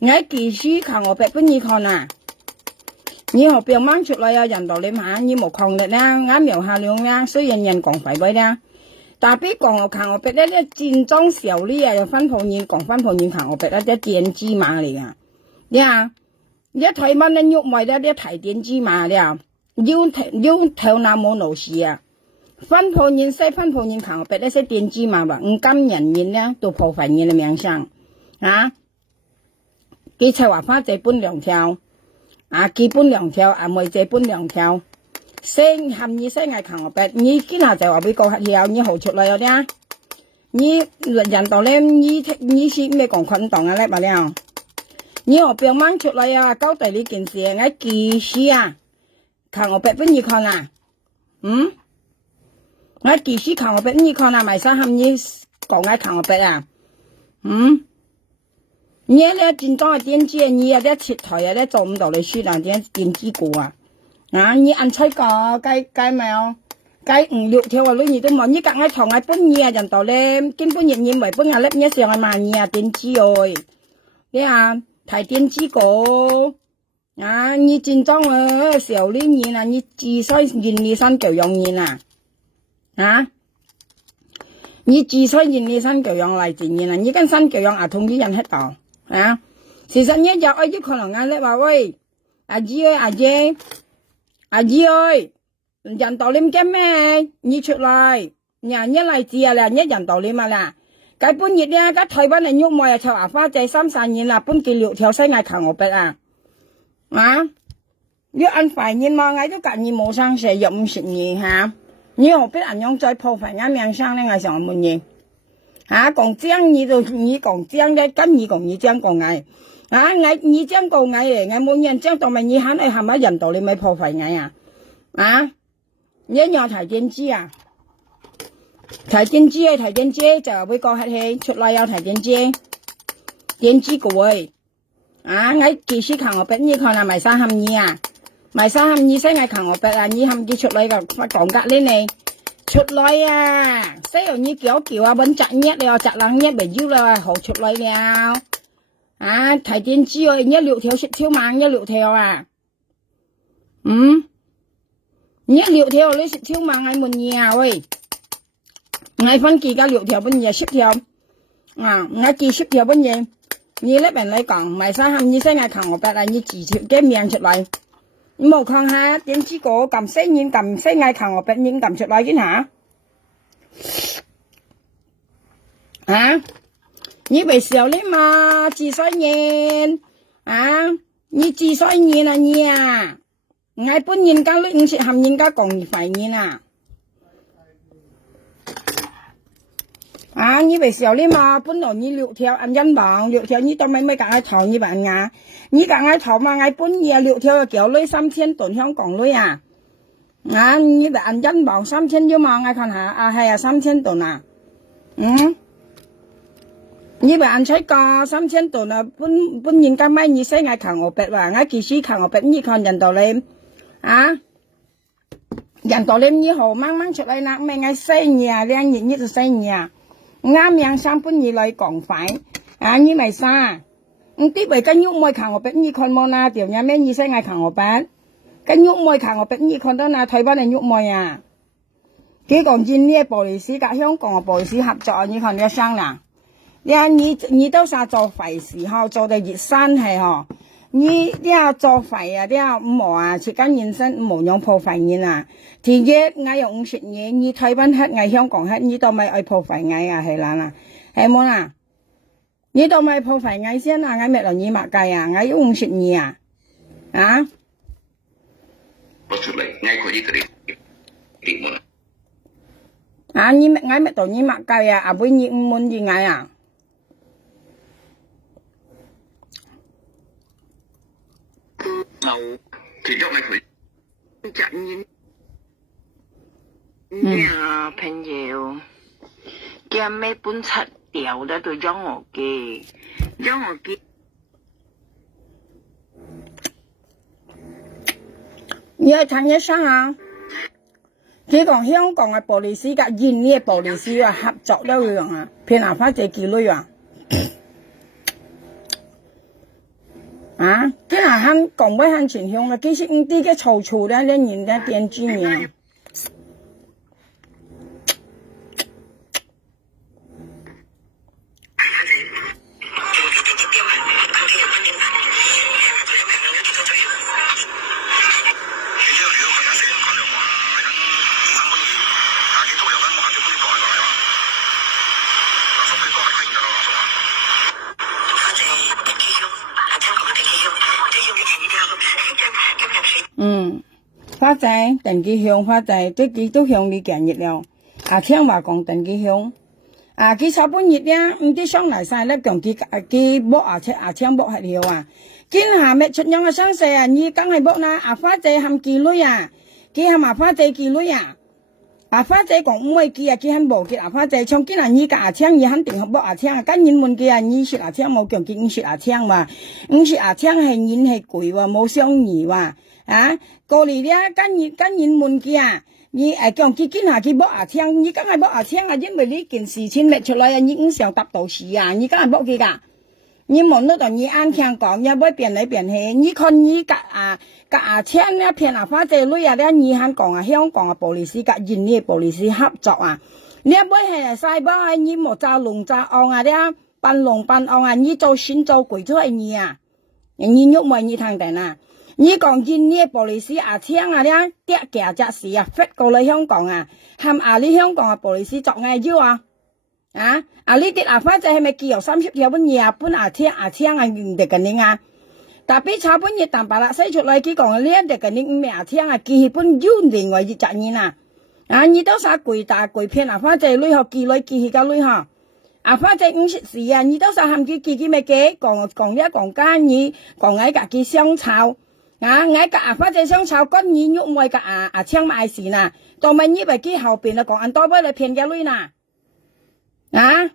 我技師強我別搬你看啊。你學表掹出來啊，人道你嘛，你冇抗力啦，我描下量啦，雖然人講廢位啦。但比講我看我別咧，戰爭小呢啊，又分鋪面講分鋪面看我別咧，啲電子碼嚟噶。你啊，一台灣咧喐埋咧啲提電子碼了，要頭那冇老事啊。分鋪面細分鋪面看我別咧，些電子碼吧，唔甘人面咧都破壞人嘅名聲啊。佢就話花姐搬2條，啊，佢搬2條，啊，妹姐搬2條。生含意生藝強我別，你今下就話俾個客要你好出來有啲，你人道咧，你是咩講捆綁啊咧嘛了，你學表掹出來啊，交代呢件事，我技師啊，強我別俾你看啊，我技師強我別你看啊，咪生含意講我強我別啊，你咧戰爭嘅電子，你有啲切台有啲做唔到你輸兩啲電子股啊。啊！你ăn chơi có cái mèo cái liệu theo vào lúc gì tôi muốn như các ngay thòng ngay bún nhia dần tàu lên kim bún nhẹ nhẹ bởi bún nhà lớp nhẹ xiang ngay mà nhia tiên chi rồi thế à thầy tiên chi cổ à như trên trong xẻo lý nhị là như chỉ soi nhìn đi săn kiểu dòng nhị nè hả như chỉ soi nhìn đi săn kiểu dòng lại chỉ nhị là như cái săn kiểu dòng à thông với dân hết tàu hả sự thật nhất giờ ở dưới con là ngay lớp bảo ơi à dê à dê à dì ơi, dàn tàu lên cái mẹ, như chuyện lại, nhà nhất lại gì là nhất dàn tàu lên mà là, cái bún nhiệt nha, cái thời ban này nhúc mồi chào à pha chạy 30 年là bún kỳ liệu theo xây ngày khẳng ngọc bệt à, nếu ăn phải nhìn mà ngay tất cả nhìn màu sang sẽ dụng sự gì hả, nếu không biết ăn nhông chơi phô phải ngay miệng sang nên ngày sáng một gì, còn chiang như rồi như còn chiang đấy, cái như còn như chiang còn ngày. Ngày như chẳng cầu ngày để ngày mỗi nhân chẳng tao mày như hắn ấy hàm á dần tàu lên mấy phô phải ngày à nhớ nhỏ thải tiên chi à thải tiên chi chờ với con hay chút lại ao thải tiên chi của ơi ngày kỳ sĩ khẳng ở bên như con là mày sao hầm nhỉ mày sao hầm nhỉ sẽ ngày khẳng ở bên là như hầm cái chút lại gặp phải còn gạt lên này chút lại sẽ ở như kiểu bên chặt nhét đeo chặt lắng nhét để giúp là hậu chút lại đeo thầy tiên tri ơi, nhớ liệu theo thiếu mang nhớ liệu theo à. Nhớ liệu theo lấy thiếu mang ngay một nhà ơi. Ngay phân kỳ cả liệu theo bên nhà ship theo. Ngay kỳ ship theo bên nhà. Như lấy bạn lấy còn, mày sao hầm như thế ngày khẳng một bạn là như chỉ chịu cái miệng trở lại. Một khăn ha, tiên tri cổ cầm xét nhìn cầm xét ngày khẳng một bạn nhìn cầm trở lại chứ hả? Như vậy xíu lên mà chỉ soi nhìn như chỉ soi nhìn là nhà ngay bốn nhìn các lượng sẽ hầm nhìn các còn phải nhìn như vậy xíu lên mà bốn đầu như liệu theo ăn dân bằng liệu theo như tao mấy cả ai thầu như bạn nhà như cả ai thầu mà ngay bốn nhà liệu theo kiểu lấy 3000 tổn không còn lấy như vậy ăn dân bằng 3000 nhưng mà ngay còn hay 3000 tổn như vậy anh thấy có 3000 tổn là bún nhìn cái máy như thế ngày khẳng ở bệt và ngày kỳ sĩ khẳng ở bệt như con dần tàu lên dần tàu lên như hồ mang trở lại nặng mẹ ngày xây nhà đang nhìn như xây nhà ngã miệng sang bún như lại còn phải như này xa tiếp về cái nhúc môi khẳng ở bệt như con mona tiểu nhà mẹ như thế ngày khẳng ở bệt cái nhúc môi khẳng ở bệt như con đó là thời ban này nhúc môi 佢講印尼玻璃絲甲香港嘅玻璃絲合作，你看你想啦，你到時做廢時候做得熱身係嗬，你要做廢啊，你要冇啊，切緊人生冇用破壞人啊，第一我用50年，你台灣黑我香港黑，你都咪愛破壞我啊係啦，係冇啦，你都咪破壞我先啊，我咪嚟你物計啊，我要50年啊，啊？我出嚟，嗌佢呢個點門。啊！你嗌咩到你物計啊？阿妹你唔滿意嗌啊？冇，其中咪佢。朋友，叫咩本柒掉得對咗我嘅，你去睇醫生啊！佢講香港嘅玻璃絲甲印尼嘅玻璃絲啊合作了樣啊，偏下花這幾類啊！啊！佢下肯講不肯前向啊，其實唔啲嘅嘈嘈咧，咧人家電子面。花仔鄧記香花仔，最幾都向你講熱了。啊，聽話講鄧記香，啊，佢炒半熱咧，唔知上嚟晒咧，講佢剝啊青剝係了啊。見下咩出樣嘅相勢啊，你梗係剝啦。啊，花仔含幾女啊？佢含啊花仔幾女啊？啊，花仔講唔會記啊，佢肯冇記啊花仔，從見啊你個啊青，你肯定係剝啊青啊。跟人問佢啊，你食啊青冇講佢唔食啊青嘛？唔食啊青係人係貴喎，冇相宜喎。啊，過嚟咧，跟人問佢啊，你講佢見下佢剝啊青，你梗係剝啊青啊，因為呢件事情搣出來啊，你唔想答到事啊，你梗係剝佢噶。你望到你啱聽講，一會變嚟變去，你看你夾啊青咧，片啊花仔女啊咧，你肯講啊香港嘅玻璃絲夾印尼嘅玻璃絲合作啊，你一會係細胞啊，你莫炸龍炸昂啊咧，扮龍扮昂啊，你做選做鬼都係你啊，你喐咪你聽定啊？你講印尼玻璃絲啊青啊咧，跌價隻事啊，飛過嚟香港啊，含啊你香港嘅玻璃絲作嗌腰啊！啊！啊！呢啲啊花仔係咪叫有30條本嘢啊？本啊青啊用得緊你啊！但俾炒本嘢淡白啦，洗出嚟佢講呢一隻緊你咩啊青啊？記本用另外一隻嘢啊！啊！你都啥貴大貴片啊花仔女學記女記個女學啊花仔50時啊！你都啥含佢記咩嘅？講一講間你講挨架佢相炒啊！挨架啊花仔相炒，跟你喐唔係架啊青買事嗱，當咪呢邊佢後邊啊講按多俾你騙嘅女嗱。啊！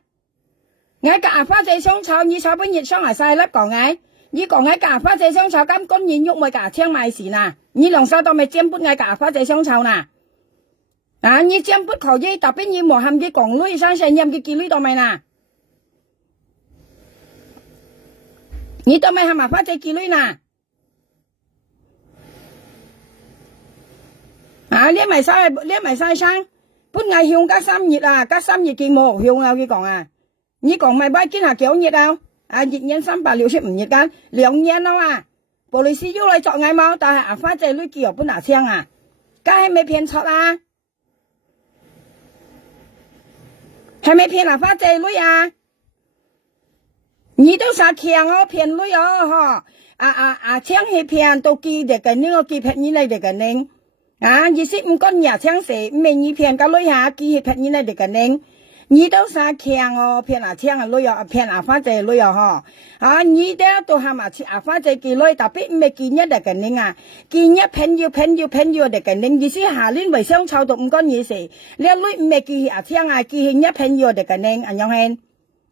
我夾花仔相炒，你炒本熱上嚟晒粒講嗌，你講嗌夾花仔相炒，咁今年喐咪夾青賣事嗱，你兩手當咪煎本嗌夾花仔相炒嗱，啊！你煎本可以，特別你冇含啲講女生成任嘅記女當咪嗱，你當咪含埋花仔記女嗱，啊！你咪晒生。本ngày向các xăm nhiệt à, các xăm nhiệt kỳ mồ hướng nào cái còn à, như còn mày bay kiến hà kéo nhiệt đâu, à nhiệt nhân xăm bà liệu sẽ nhiệt gan, liệu nhiên đâu à, bộ lịch sĩ vô lại chọn ngày mau, ta à phát chạy lưỡi kiểu bún à xiang à, cái hay mày phiền sọt à, hay mày phiền à phát chạy lưỡi à, nhị đâu sao khiang ó phiền lưỡi ó ho, xiang hay phiền tô kỳ để cái níu kỳ phật như này để cái níu. À, như xích con nhà trang sĩ, mình như phiền các lối hạ, kỳ hiệp như này để cả nên. Như đâu xa khen ọ, phiền à trang à lối ọ, phiền à phát chế lối ọ họ. À, như đó tôi hàm à phát chế kỳ lối, tapi mê kỳ nhất để cả nên à. Kỳ nhất phèn yêu để cả nên, như xích hà linh bởi xong chào tụi con như xí. Lẽ lối mê kỳ à trang à, kỳ nhất phèn yêu để cả nên, anh nhau hên.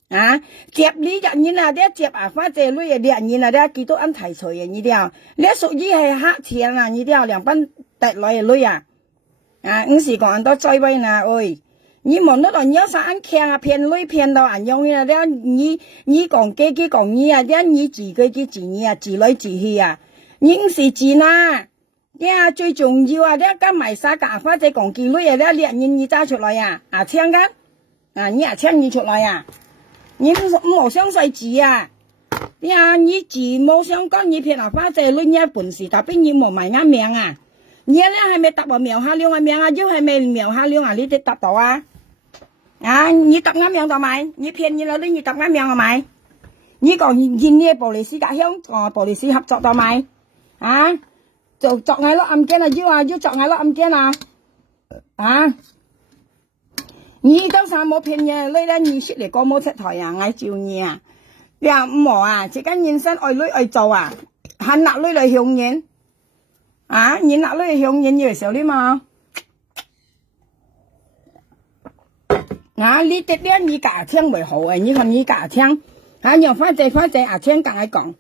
À, chẹp lý chẳng như là đế chẹp à phát chế lối địa như là đế kỳ tôi ăn thải sồi như đeo. Lẽ số gì hay hạ thiền là như đeo,两班 tại loại lối à, ứng sĩ còn ăn đó chơi bay nè ơi, nhưng mà nó còn nhớ sao ăn khen à phiền lối phiền đâu ăn nhau như là nhí còn cái còn nhí à, nhí chỉ cái chỉ nhí à chỉ lối chỉ hi à, những sĩ chỉ na, 呀，最重要啊！你加埋晒個花仔講幾類啊！你願意揸出來啊？請噶，你請你出來啊！你冇想細字啊！你字冇想講，你騙花仔女嘢本事，特別你冇埋啱名啊！你咧係咪答我苗下亮嘅名啊？要係咪苗下亮啊？你哋答到啊？你答啱名到未？你騙你啦，你答啱名係咪？你講現呢布里斯隔香港布里斯合作到未？就作嗌咯暗鏡啊，要作嗌咯暗鏡啊！你當時冇騙嘢，你咧你出嚟個冇出台啊，嗌照你啊！你話唔好啊，自己現身愛女愛做啊，喊納女嚟向人你納女嚟向人要少啲嘛？你哋咧你家聽為好你看你家聽讓花仔聽更愛講。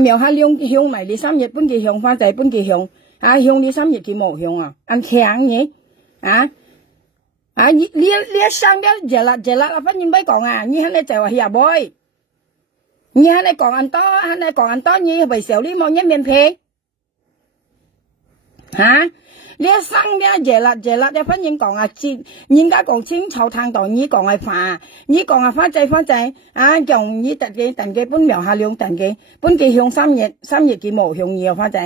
苗下亮向埋你3月本嘅向花仔本嘅向向你3月佢冇向啊，按聽嘅你一生咧熱辣反正咪講啊，你喺你就話入妹，你喺你講人多，你為少你冇一面皮你一生咧熱辣咧反正講人家講清楚聽到你講係煩，你講係花仔用你特嘅本苗下亮特嘅本嘅向3月佢冇向你花仔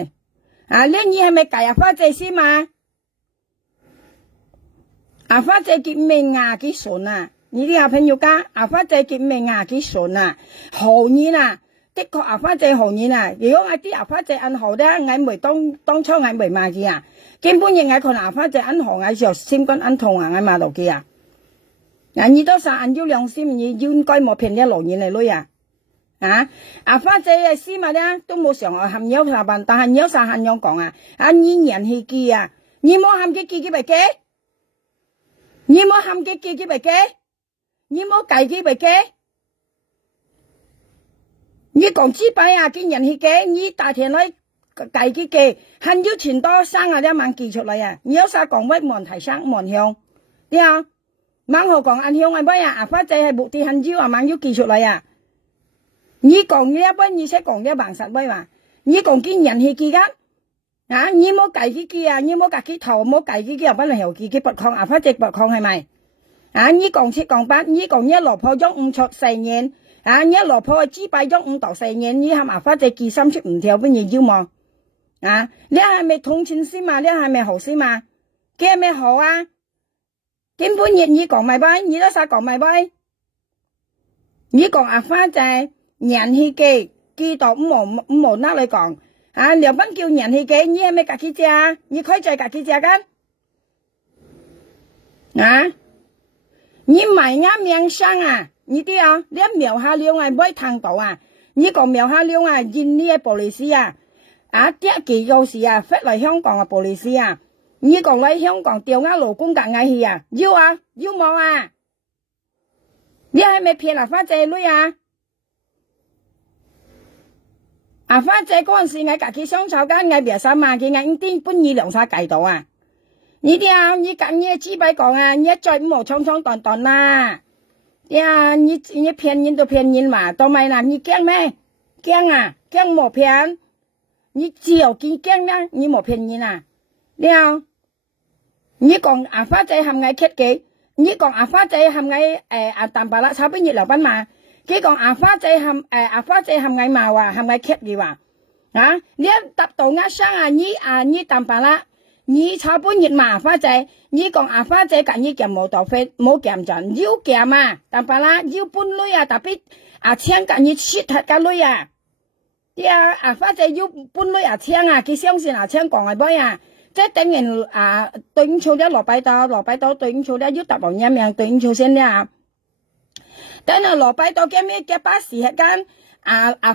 你係咪介入花仔先嘛？花仔結命幾順啊！你啲朋友家花仔結命幾順啊！好年的確花仔好年如果啲花仔按好咧，我未當初我未買嘅根本認我看花仔按好就先講按痛我買到嘅你都實按要良心，你應該冇騙啲老年嚟女花仔先嘛咧都冇上海含有啥辦，但係有啥限樣講你人氣機你冇含嘅機咪嘅？你冇含嘅機咪嘅？你冇計機咪嘅？你講之擺見人氣嘅，你大田來計機嘅，限要錢多生你一晚記出來你有啥講乜冇人提生冇人向猛號講按向乜花仔係目的限要猛要記出來你講呢一班你識講呢一班實乜話？你講見人氣機㗎你冇計機你冇計機頭冇計機又本來後機不抗花仔不抗係咪？你講7講8，你講一羅破咗5出4年一羅破支擺咗5到4年，你係花仔記3出唔跳乜嘢要麼你係咪同情先嘛？你係咪好先嘛？佢係咪好根本你講咪拜，你都啥講咪拜？你講花仔人氣機到唔好拿嚟講廖斌叫人氣機，你係咪自己隻你可以再自己隻㗎你買啱名聲你啲你一苗下亮唔可以聽到你講苗下亮印呢個玻璃絲啲幾個時飛嚟香港嘅玻璃絲你講嚟香港調勞工格嗌氣要冇你係咪騙花仔女花仔嗰陣時我自己雙手間我別三萬嘅我啲搬二兩沙計到你啲你講你只擺講你再唔好衝蕩啦你騙人都騙人嘛到咪你驚咩驚冇騙你只有見驚你冇騙人你講花仔係咪揭嘅你講花仔係咪淡白啦炒邊熱流賓嘛佢講花仔係咪毛係咪揭嘅話你一答到聲你淡白啦你炒半熱嘛花仔你講花仔近你夾冇到飛冇夾盡要夾淡白啦要半女特別請近你切下個女花仔要半女請佢相信請講係咩即係等人對應錯咗羅擺到對應錯咗要答王一命對應錯先等羅擺到嘅咩嘅巴士係間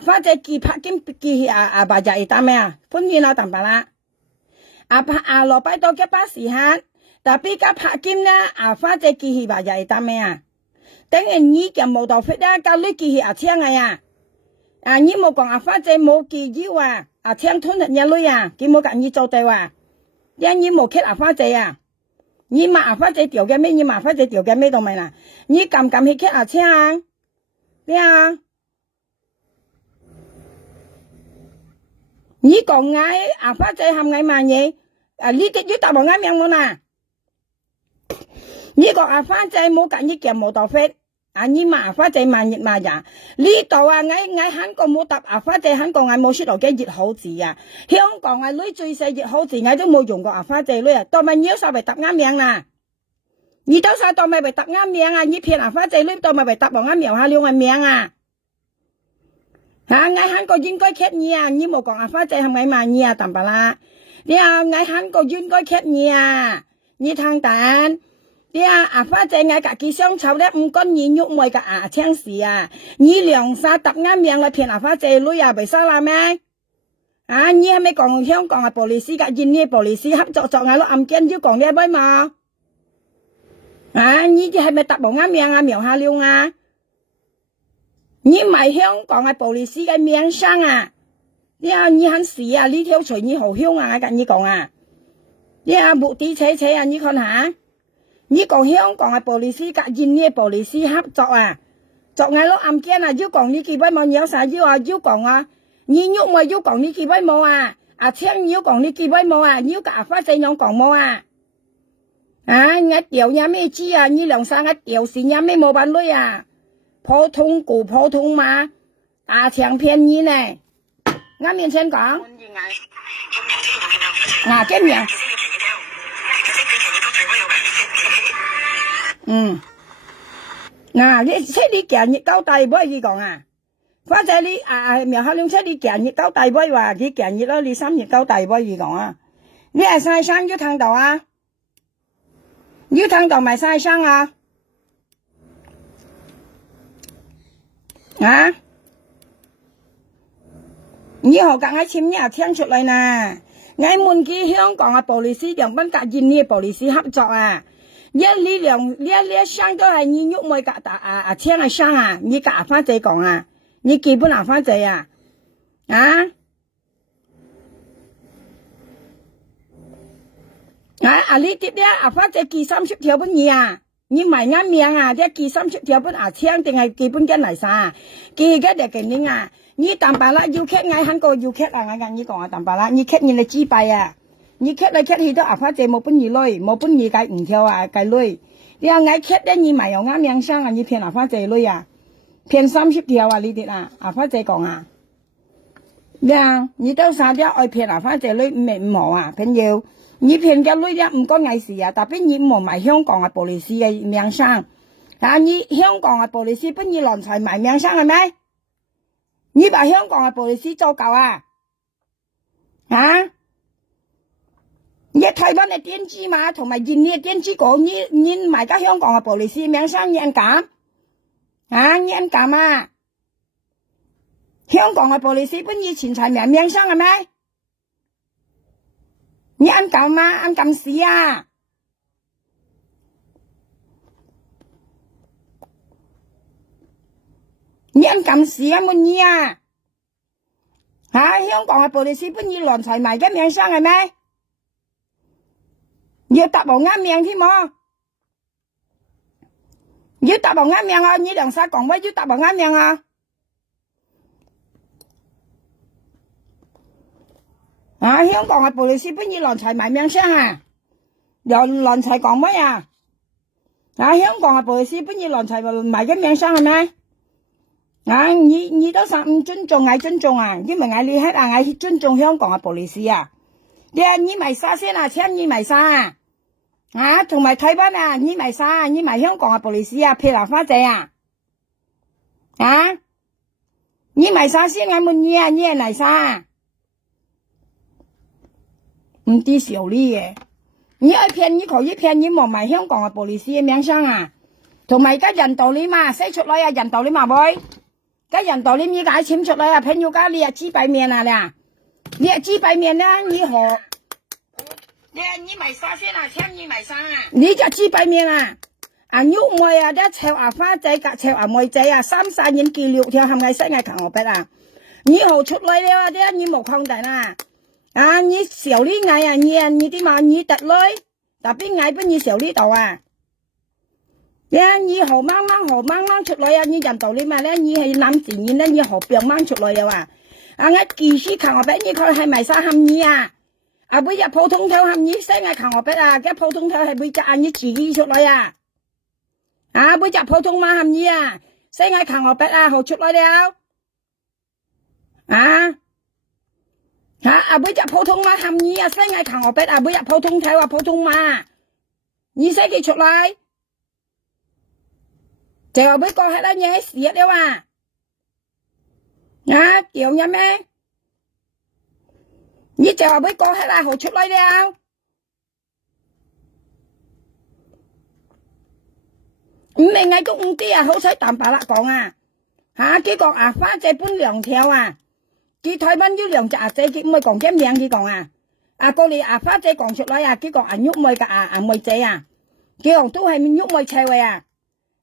花仔記拍記白日打咩歡迎淡白啦羅擺到嘅巴士係特別嘅拍金花仔記白日打咩等人你嘅冇到飛教女記請你冇講花仔冇記要請吞人一女佢冇講你做對你冇揭花仔你買花仔掉嘅咩你買花仔掉嘅咩到咪啦你敢去揭請你講花仔係咪買嘢呢啲要答我啱樣冇呐？呢個花仔冇揀呢件冇到飛，呢麻花仔萬熱麻呀，呢度我香港冇答花仔，香港我冇識到嘅熱好字啊，香港女最細熱好字我都冇用過花仔女啊，當咪妖晒咪答啱名啦，你都晒當咪答啱名啊，你騙花仔女當咪答我啱苗下兩個名啊，我香港應該 keep 你啊，你冇講花仔係咪嘛你啊，淡白啦，你我香港應該 keep 你啊，你聽蛋。啲花仔我自己雙手咧唔乾耳喐妹嘅青事啊！你兩沙答啱名嚟騙花仔女啊，未收啦咩？你係咪講香港嘅 police 嘅印尼 police 合作我攞案件要講呢一杯嘛？你係咪答冇啱名啊？苗下了啊？你唔係香港嘅 police 嘅名聲啊！你肯死啊！呢條隨你好香啊！跟你講啊！你目的扯啊！你看下。你講香港嘅 police กับ印尼 police 合作啊，作我攞案件啊，要講你幾位冇有晒要講啊，你喐咪要講你幾位冇啊，青要講你幾位冇啊，要夾花仔樣講冇啊，我屌也咩知啊，你兩三個屌線也咩冇辦女啊，普通股普通馬，長便宜呢，我面前講，嘅名。你車你行熱狗大杯佢講啊，或者你苗下兩車你行熱狗大杯話佢行熱咯，你3熱狗大杯佢講啊，你係晒生要聽到啊，要聽到咪晒生啊，以後隔喺簽嘢聽出嚟呐，我問佢香港嘅 police 兩班夾印尼 police 合作啊。呢聲都係你喐妹夾聽嘅聲啊！你夾花仔講啊！你基本花仔啊！呢啲咧花仔記30條本嘢啊！你唔係啱名啊！即係記30條本聽定係基本跟嚟晒？記嘅就記你啊！你淡白啦，要 cat 嗌肯個要 cat 我跟你講淡白啦，你 cat 你嚟支幣啊！你 cat 嚟 cat 去都花仔冇本意女，冇本意計唔條計女。你話嗌 cat 咧，你咪又啱名聲啊！你騙花仔女啊，騙30條啊！呢啲花仔講啊，你都晒啲愛騙花仔女唔好啊！朋友，你騙嘅女咧唔關藝事啊，特別你唔係香港嘅 police 嘅名聲，你香港嘅 police 本意亂財賣名聲係咪？你把香港嘅 police 做夠啊？你台灣嘅電子碼同埋印尼嘅電子稿，你賣家香港嘅 police 名聲人減，人減啊！香港嘅 police 本意錢財名聲係咪？你人減啊？人減死啊！你人減死啊！冇你啊！香港嘅 police 本意亂財賣嘅名聲係咪？要答冇啱名添喎，要答冇啱名啊！你兩沙講乜要答冇啱名啊？香港嘅 police 本意亂財賣名聲啊，亂財講乜啊？香港嘅 police 本意亂財賣嘅名聲係咪？你都實唔尊重，嗌尊重啊！因為嗌你喺嗌尊重香港嘅 police 啊！你咪沙先啊，請你咪沙同埋台灣啊，你咪沙，你咪香港嘅 police 啊，譬如花仔啊，你咪沙先，我問你啊，你係嚟沙，唔啲小理嘅，你愛騙你可以騙你冇埋香港嘅 police 嘅名聲啊，同埋而家人道理嘛，寫出來啊，人道理嘛妹，而家人道理你解簽出來啊，朋友家你係知白面啊你係知白面啦，你何？你咪沙先啊，請你咪沙啊！你就知白面啊！喐妹啊，啲臭花仔夾臭妹仔啊，3年記6條，係咪識嗌求我筆啊？你好出來了啲，你冇抗定啊！你小呢嗌啊，你啲嘛你特女，特別嗌俾你小呢度啊！你好掹掹出來啊！你人道理嘛咧，你係諗自然咧，你好病掹出來了啊！我技師求我筆，你佢係咪沙冚你啊？啊，每日普通條係你生嘅扛我筆啊，嘅普通條係每日啊你自己出來啊，啊，每日普通嘛係你啊，生嘅扛我筆啊，好出來了，啊，啊，每日普通嘛係你啊，生嘅扛我筆啊，每日普通條啊，普通嘛，你使佢出來，就係每個係啦，嘢事了啊，啊，屌嘢咩？你就話俾個係啦，好出來了。唔明嗌個五啲啊，好使淡白啦講啊，嚇佢講啊，花姐搬兩條啊，佢台灣要兩隻啊仔，佢唔係講嘅名，佢講啊，啊個你啊花姐講出來啊，佢講啊喐妹嘅啊妹仔啊，佢講都係喐妹車位啊，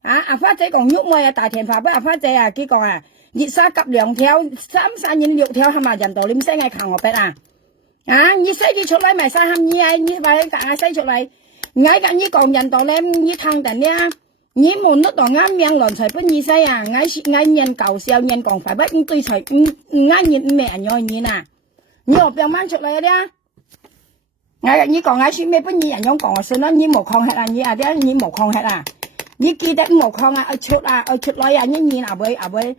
啊花姐講喐妹啊大田花俾啊花姐啊，佢講啊熱沙夾兩條，三年6條係咪人道你唔使嗌扛我筆啊？啊！你使佢出嚟咪晒冚你啊！你話你夾硬使出嚟，嗌緊你講人道咧，你聽定咧，你冇得當啱命亂財不你使啊！嗌人搞笑，人講快不唔對財，唔啱人咩人樣你呐？你學病掹出嚟咧，嗌你講嗌算咩不你人樣講啊？算啦，你冇抗氣啊！你啊啲你冇抗氣啊！你記得冇抗啊！出來啊！你啊會，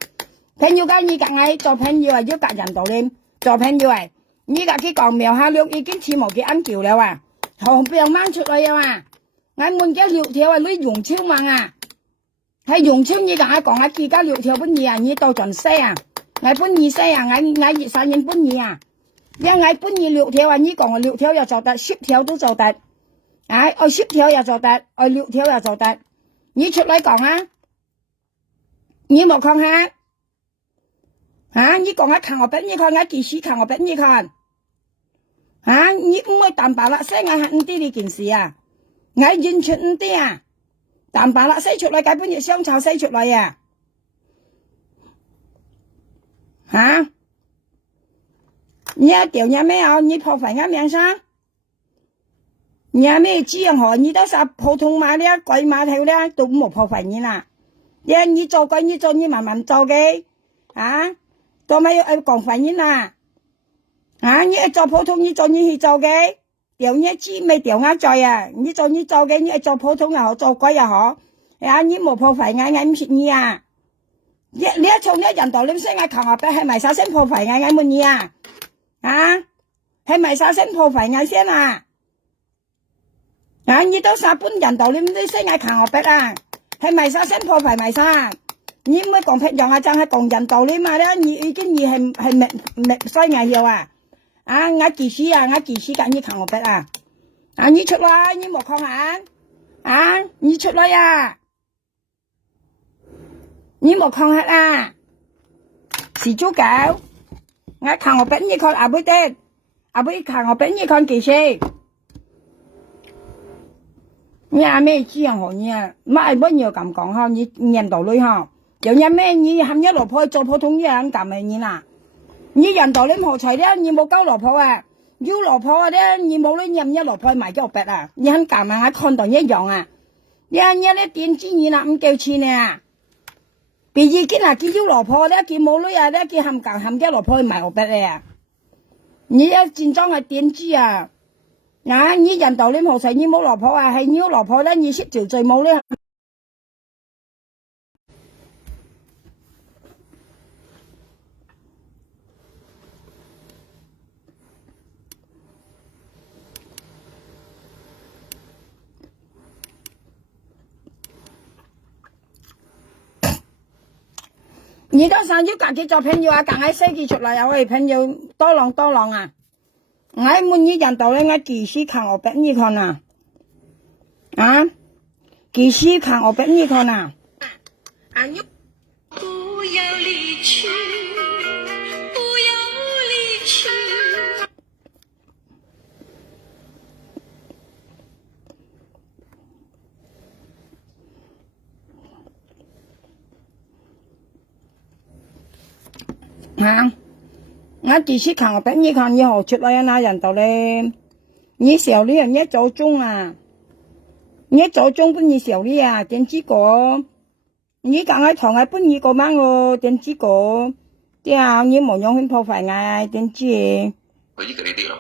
朋友間你夾嗌做朋友啊，要夾人道咧，做朋友啊！你家佢講苗下六已經似冇幾啱叫了啊，紅病掹出來啊，我滿家6條啊，你用超猛啊，係用超你家講啊，而家6條本嘢啊，你到盡西啊，我本嘢西啊，我熱晒人本嘢啊，因我本嘢6條啊，你講啊6條又做得，10條都做得，啊，我10條又做得，我6條又做得，你出來講啊，你冇抗下，啊，你講啊扛我筆，你看我幾時扛我筆，你看。啊！你唔會淡白啦，使我係唔啲呢件事啊，我完全唔啲啊，淡白啦，使出嚟，基本要雙炒使出嚟啊，嚇！你一條嘢咩啊？你破費啱名聲，你咩知任何你都係普通碼咧，貴碼頭咧都冇破費你啦，你做貴你做你慢慢做嘅，啊，都咪要講費你啦。啊！你做普通，你做你去做嘅，調你知未調啱在啊！你做嘅，你做普通又好，做鬼又好，啊！你冇破費嗌唔蝕你啊！你一從一人道你識嗌求下俾係咪首先破費嗌滿你啊？啊！係咪首先破費嗌先啊？啊！你都殺本人道你都識嗌求下俾啊？係咪首先破費咪晒？你唔會講平樣啊，淨係講人道理嘛咧？你已經係咪衰嗌要啊？啊！我幾時間你扛我筆啊？啊！你出來，你冇抗下啊！你出來呀！你冇抗下啊！是豬狗，我扛我筆，你看阿妹的，阿妹扛我筆，你看幾時？你阿妹知樣何你啊？乜乜要咁講哈？你人道理哈？有嘢咩？你含一老婆做普通嘢咁嘅你啦？你人道你冇財咧，你冇交老婆啊，要老婆啊咧，你冇你任一老婆買咗筆啊，你肯夾啊，我看到一樣啊，你咧點知你啦唔夠錢啊？別意見啊，佢要老婆咧，佢冇女啊咧，佢冚啲老婆去買我筆咧啊，你一戰裝係點知啊？啊，你人道你冇財，你冇老婆啊，係你要老婆咧，你識條罪冇咧。你都想要自己做朋友啊，梗係寫佢出嚟啊！喂，朋友多浪啊！我滿意人道咧，我幾時看我俾你看啊？啊？幾時看我俾你看啊？啊！你不要離去，不要離去。啊！我幾時看我俾你看以後出來那人道咧，你小呢人一早中啊，你一早中不你小呢啊，點知個？你講喺堂喺搬二個蚊咯，點知個？啲啊，你冇用去破費嗌，點知？佢呢個呢啲咯。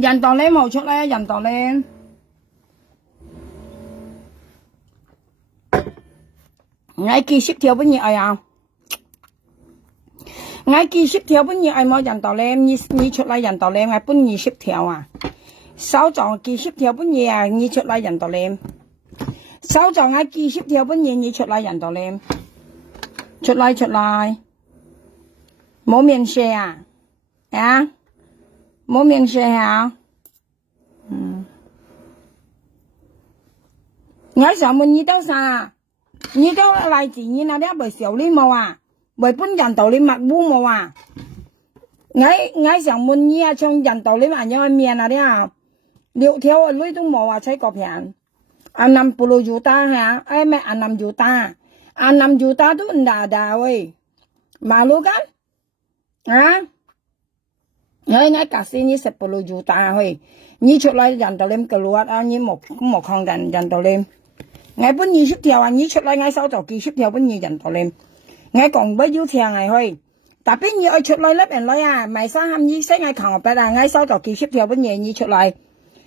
人道咧冇出嚟啊！人道咧，我幾十條本嘢哎呀，我幾十條本嘢哎冇人道咧，你出嚟人道咧，我本20條啊，手狀幾十條本嘢啊，你出嚟人道咧，手狀我幾十條本嘢，你出嚟人道咧，出嚟，冇面色啊，啊，冇面色啊。我想問你到啥？你到嚟自你那啲未小你冇啊？未本人道你物污冇啊？我想問你啊，像人道你萬樣面那啲啊，6條啊女都冇啊，睇個片。60 juta ha? Eh, mek 6 juta. 6 juta tu ndak ada weh. Malu kan? Ha? Ngai kasih ni 10 juta weh. Ni出嚟人道你keluar啊，你冇看人道你。我本20條啊，你出嚟我收咗幾十條本嘢人道你。我講不要聽我去，特別你愛出嚟那邊來啊，賣衫喊你先我扛我筆啊，我收咗幾十條本嘢你出嚟，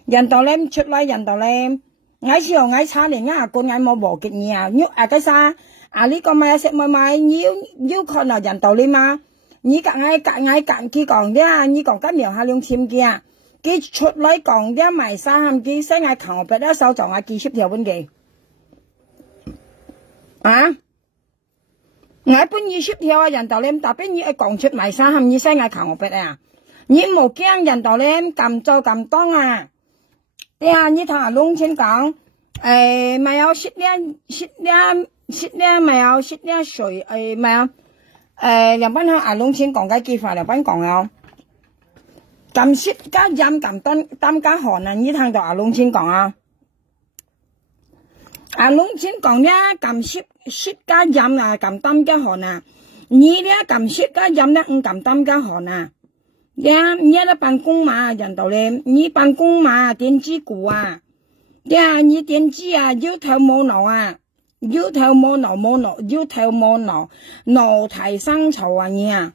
人道你出嚟人道你，我時候我差年啊，個我冇無極你啊，你啊個啥啊呢個買食買，你要看到人道你嘛，你夾佢講啲啊，你講緊苗下兩千幾啊，佢出嚟講啲賣衫喊佢先我扛我筆啊，收咗我幾十條本嘢。啊！我本20條啊，人道你特別你講出賣衫喊你先我扛我筆啊！你冇驚人道你咁做咁當啊！對啊，你同阿龍青講，咪有食啲咪有食啲水，咪有兩班向阿龍青講嘅計劃，兩班講啊，咁食加飲咁擔加寒啊！你聽到阿龍青講啊？阿龍青講咧，咁食加飲啊，咁擔加寒啊！你咧咁食加飲咧，唔咁擔加寒啊！你在辦公嘛，人道咧，你辦公嘛，電子股啊，你電子啊，腰頭冇腦啊，腰頭冇腦，腦提生草啊你啊，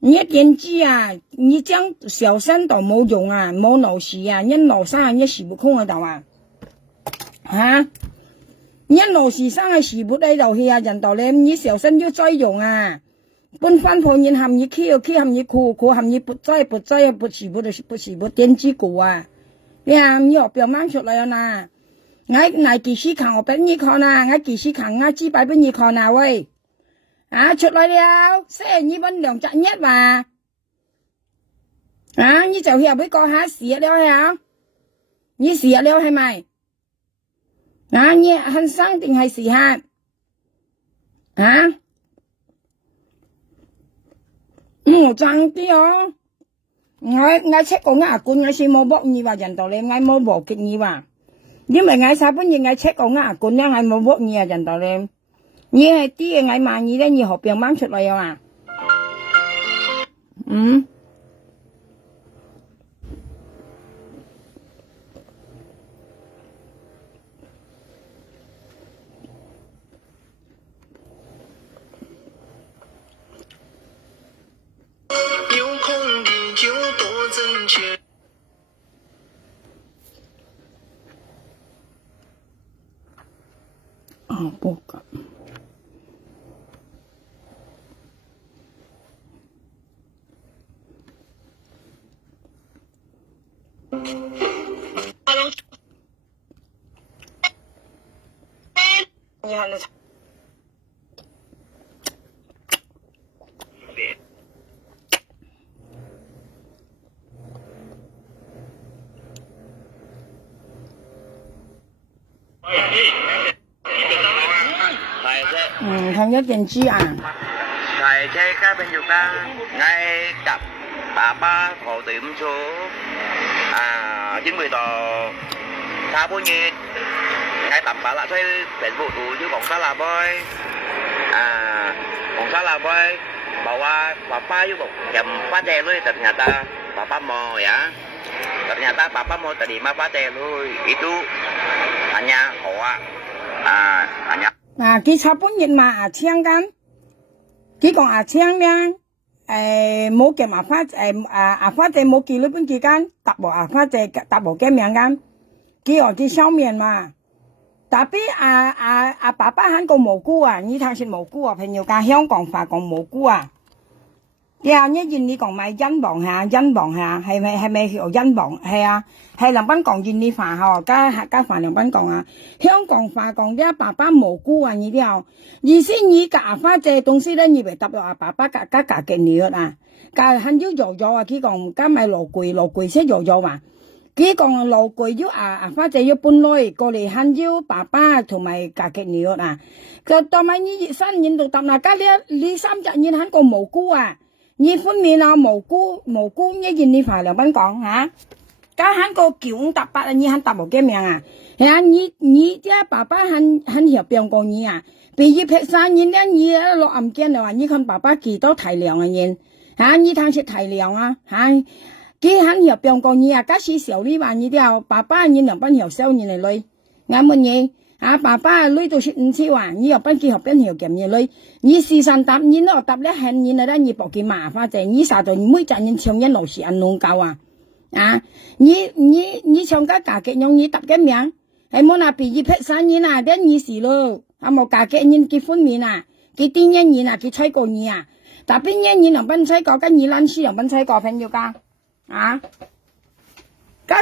你電子啊，你將小聲都冇用啊，冇腦時啊，你腦上你時不空喺度啊，吓，你腦時上係時不喺度去啊，人道咧，你小聲要再用啊。本番旁人含你 Q 含你哭含你不在不時不電子股啊！你啊，你學表掹出嚟啊！我幾時看我俾你看啊？我幾時看我幾百俾你看啊？喂！啊，出嚟了，寫你本2隻1嘛？啊，你就要俾講下試了呀？你試了係咪？啊，你很生定係試下？啊？我爭啲哦，我出個牙冠，我先冇剝你話人道理，我冇剝極你話，因為我啥本嘢我出個牙冠咧，我冇剝你啊人道理，你係啲嘢我買你咧，你何必掹出嚟啊？不敢。你看那。Thằng nhất tiền chi à? Thầy chơi các bên dục ta ngay cặp ba khổ tiệm số 90 tờ thả bố nhiệt ngay tầm bà lại thuê bệnh vụ tù chứ còn xa là bơi còn xa là bơi bảo qua papa với một chầm phá đè luôn tận nhà ta papa mò vậy tận nhà ta papa mò tận đi mà phá đè luôn itu hanya họ hanya cái sao bốn nhìn mà chiang gan cái còn chiang nha 冇嘅麻花阿花姐冇記日本期間搭無阿花姐搭無嘅名間，佢學啲小面嘛。特別爸爸喺個蘑菇啊，你睇食蘑菇啊，朋友講香港話講蘑菇啊。然後呢印尼講咪欣王下，係咪叫欣王？係啊，係兩班講印尼話嗬，加飯兩班講啊。香港話講啲爸爸蘑菇啊，呢啲哦。意思你夾花姐東西咧，你咪搭到阿爸爸夾嘅女啊，夾很少肉啊，佢講加埋羅櫃先肉啊。佢講羅櫃要阿花姐要搬來過嚟，很少爸爸同埋夾嘅女啊。佢當埋你新年度搭嗱，加呢三隻年喺個蘑菇啊。你分面啊蘑菇呢件你快兩班講吓，加喺個9搭8啊，你喺搭無嘅名啊，係啊，你啲爸爸很協病過你啊，比如劈山你咧，你落暗間就話你看爸爸幾多體諒啊人，吓你睇出體諒啊吓，佢很協病過你啊，假使小呢話你啲爸爸你兩班協收你嚟累，啱乜嘢？爸爸累到15次啊，你又班結合邊條咁嘢累，你時常答你咯，答咧係你咧，你搏幾麻煩啫，你啥都每隻人唱一路時人弄夠啊，你唱歌假嘅用你答嘅名，係冇那別意劈山人啊，啲意思咯，冇假嘅人結婚面啊，佢啲人啊，佢吹過你啊，但邊人兩班吹過，跟你撚書兩班吹過朋友家，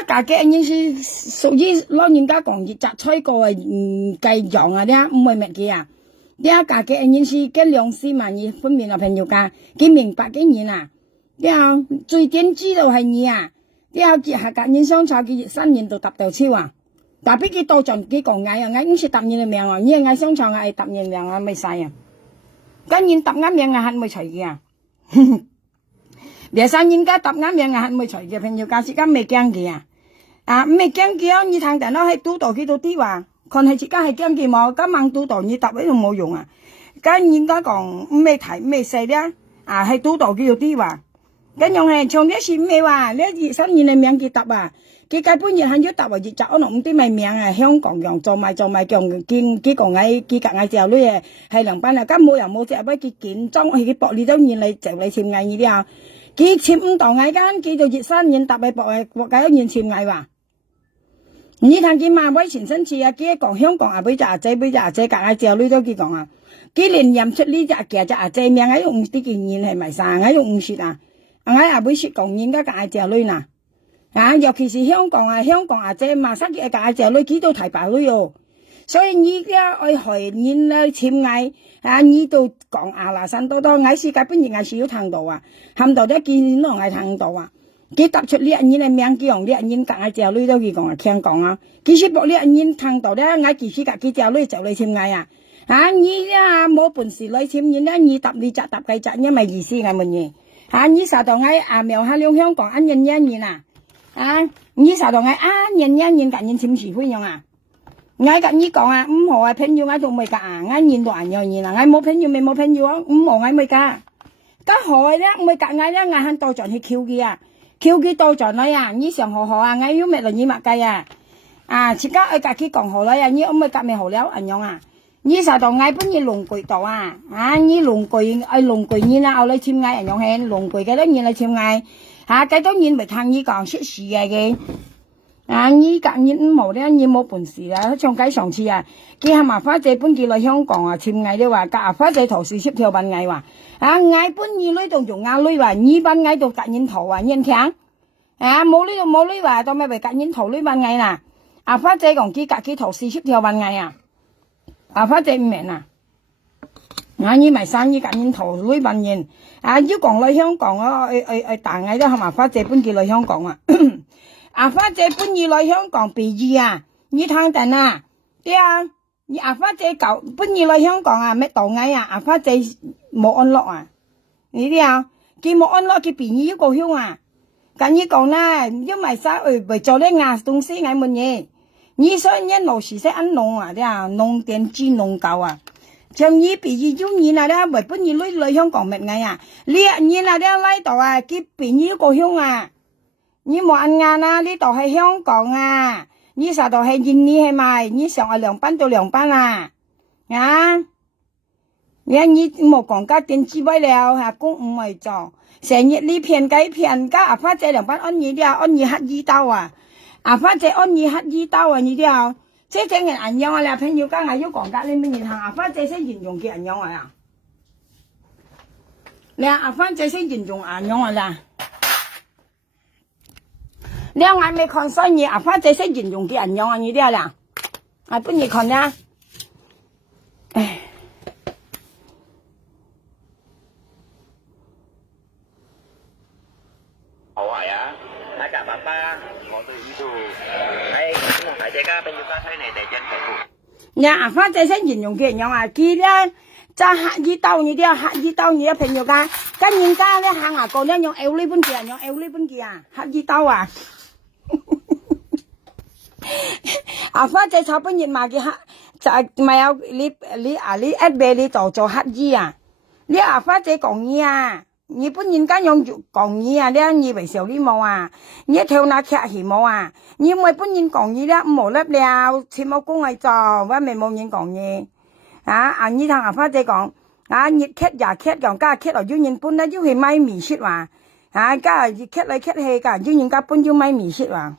假嘅人是屬於老人家講熱雜吹過計樣啊啲，唔會乜嘅啊。啲假嘅人是嘅良師嘛，你分明啊朋友家，佢明白嘅人啊。啲最點知道係你啊。啲結下隔人相吵嘅新年度搭到超啊。但俾佢多盡幾個嗌啊，嗌唔是搭你嘅命啊，你係嗌相吵嗌搭人命啊，咪晒啊。跟人搭啱命啊，係咪隨嘅啊？別生人家搭啱命啊，係咪隨嘅朋友家時間未驚嘅啊？未驚嘅啊，你睇人哋喺賭度幾多啲話，看係自家係驚嘅冇，今晚賭度你搭喺度冇用啊。跟人家講未提未細咧，喺賭度幾多啲話，跟用係從啲事咩話，呢熱新年嘅名佢搭啊，佢基本上係要搭啊熱雜可能唔啲咪名啊，香港用做埋叫見幾個嗌幾格嗌之後咧係兩班啊，根冇又冇隻不佢見裝佢薄利都現嚟就嚟潛嗌呢啲啊，佢潛唔到嗌間，佢就熱新年搭喺薄係國家都現潛嗌話。你睇見馬威前身次啊，佢講香港俾隻阿姐隔嗌之後，呢都佢講啊，佢連任出呢隻阿姐命喺用啲件嘢係咪晒？喺用說啊，喺阿妹說講人家隔嗌之後呢嗱，尤其是香港阿姐嘛，生嘅隔嗌之後呢幾多提白女哦，所以你而家愛害人來潛嗌你都講嗱生多嗌世界本人嗌是要聽到啊，冚到啲見都嗌聽到啊。佢答出呢人嘅名，佢用呢人隔嗌之後，呢都佢講啊，聽講啊。佢說博呢人聽到咧，嗌幾時隔佢之後，呢就嚟簽嗌啊。你冇本事嚟簽人咧，你答你答計答，因為意思係乜嘢？你實到嗌苗下兩香港人啊。你實到嗌人隔人簽詞會用啊。嗌隔你講啊，唔好朋友嗌都未隔嗌人都人嗌冇朋友咪冇朋友啊，唔好嗌咪隔。咁好咧，咪隔嗌咧，嗌喺道場去撬佢啊。叫佢到咗來啊！你上學啊，我要咩嚟你物計啊！自家愛家己講好來啊！你唔咪夾咪好了咁樣啊！你實到嗌本嘢龍櫃度啊！你龍櫃你啦，後來簽嗌咁樣係龍櫃嘅咧，你嚟簽嗌幾多年咪聽你講出事嘅你隔年唔好咧，你冇本事啦！唱計上次啊，佢係麻花姐搬佢嚟香港啊，簽嗌你話夾花姐頭40條問嗌話。嗌搬二女度用阿女話，二班嗌到隔人頭啊，人聽冇女話到咩為隔人頭女問嗌啦。阿花姐講佢隔佢頭40條問嗌啊，阿花姐唔明啊。你咪生意隔人頭女問人要講嚟香港啊，大嗌都係麻花姐搬佢嚟香港啊。阿花姐搬二嚟香港避二啊，你聽定啊？啲阿花姐舊搬二嚟香港啊，咩道嗌啊？阿花姐冇安樂啊！你啲佢冇安樂，佢便宜一個香啊！咁你講啦，因為啥為做呢牙東西嗌乜嘢？你所以老是識安弄啊！啲弄電機弄夠啊！像你便宜要你啦，為搬二女嚟香港乜嗌啊？你啦啲嚟到啊，佢便宜一個香啊！你冇按眼啊！呢度係香港啊！你實度係印尼係咪？你上係2班到2班啊！你冇講家電智慧了，公唔係做，成日你騙雞騙家，阿花姐兩班安姨啲安姨黑衣刀啊，阿花姐安姨黑衣刀啊，你啲啊，即係整人人樣啊，你朋友家嗌要講價，你乜嘢行？阿花姐先形容嘅人樣啊，你阿花姐先形容人樣啊啦，你嗌未看衰嘢，阿花姐先形容嘅人樣啊，你啲啊啦，啊不如看啦，唉。好係啊，睇架爸爸，我對呢度，咁同大家俾要加推你哋真係。呀，阿花姐先形容嘅人樣啊，佢咧揸黑衣刀呢啲啊，黑衣刀呢啲朋友家，跟人家咧行牙膏咧用 L 呢本嘅人用 L 呢本嘅啊，黑衣刀啊，阿花姐炒半日賣嘅黑，就唔係有你一味你做黑衣啊，你阿花姐講嘢啊。你本人家用講嘢啊，你為少你冇啊，你跳那劇戲冇啊，你唔係本人講嘢咧，冇得了，全冇工嚟做，我咪冇人講嘢，啊，你同阿花姐講，啊，熱劇也劇，講家劇來要人搬咧，要去買米雪話，啊，家熱劇來劇去噶，要人家搬要買米雪話。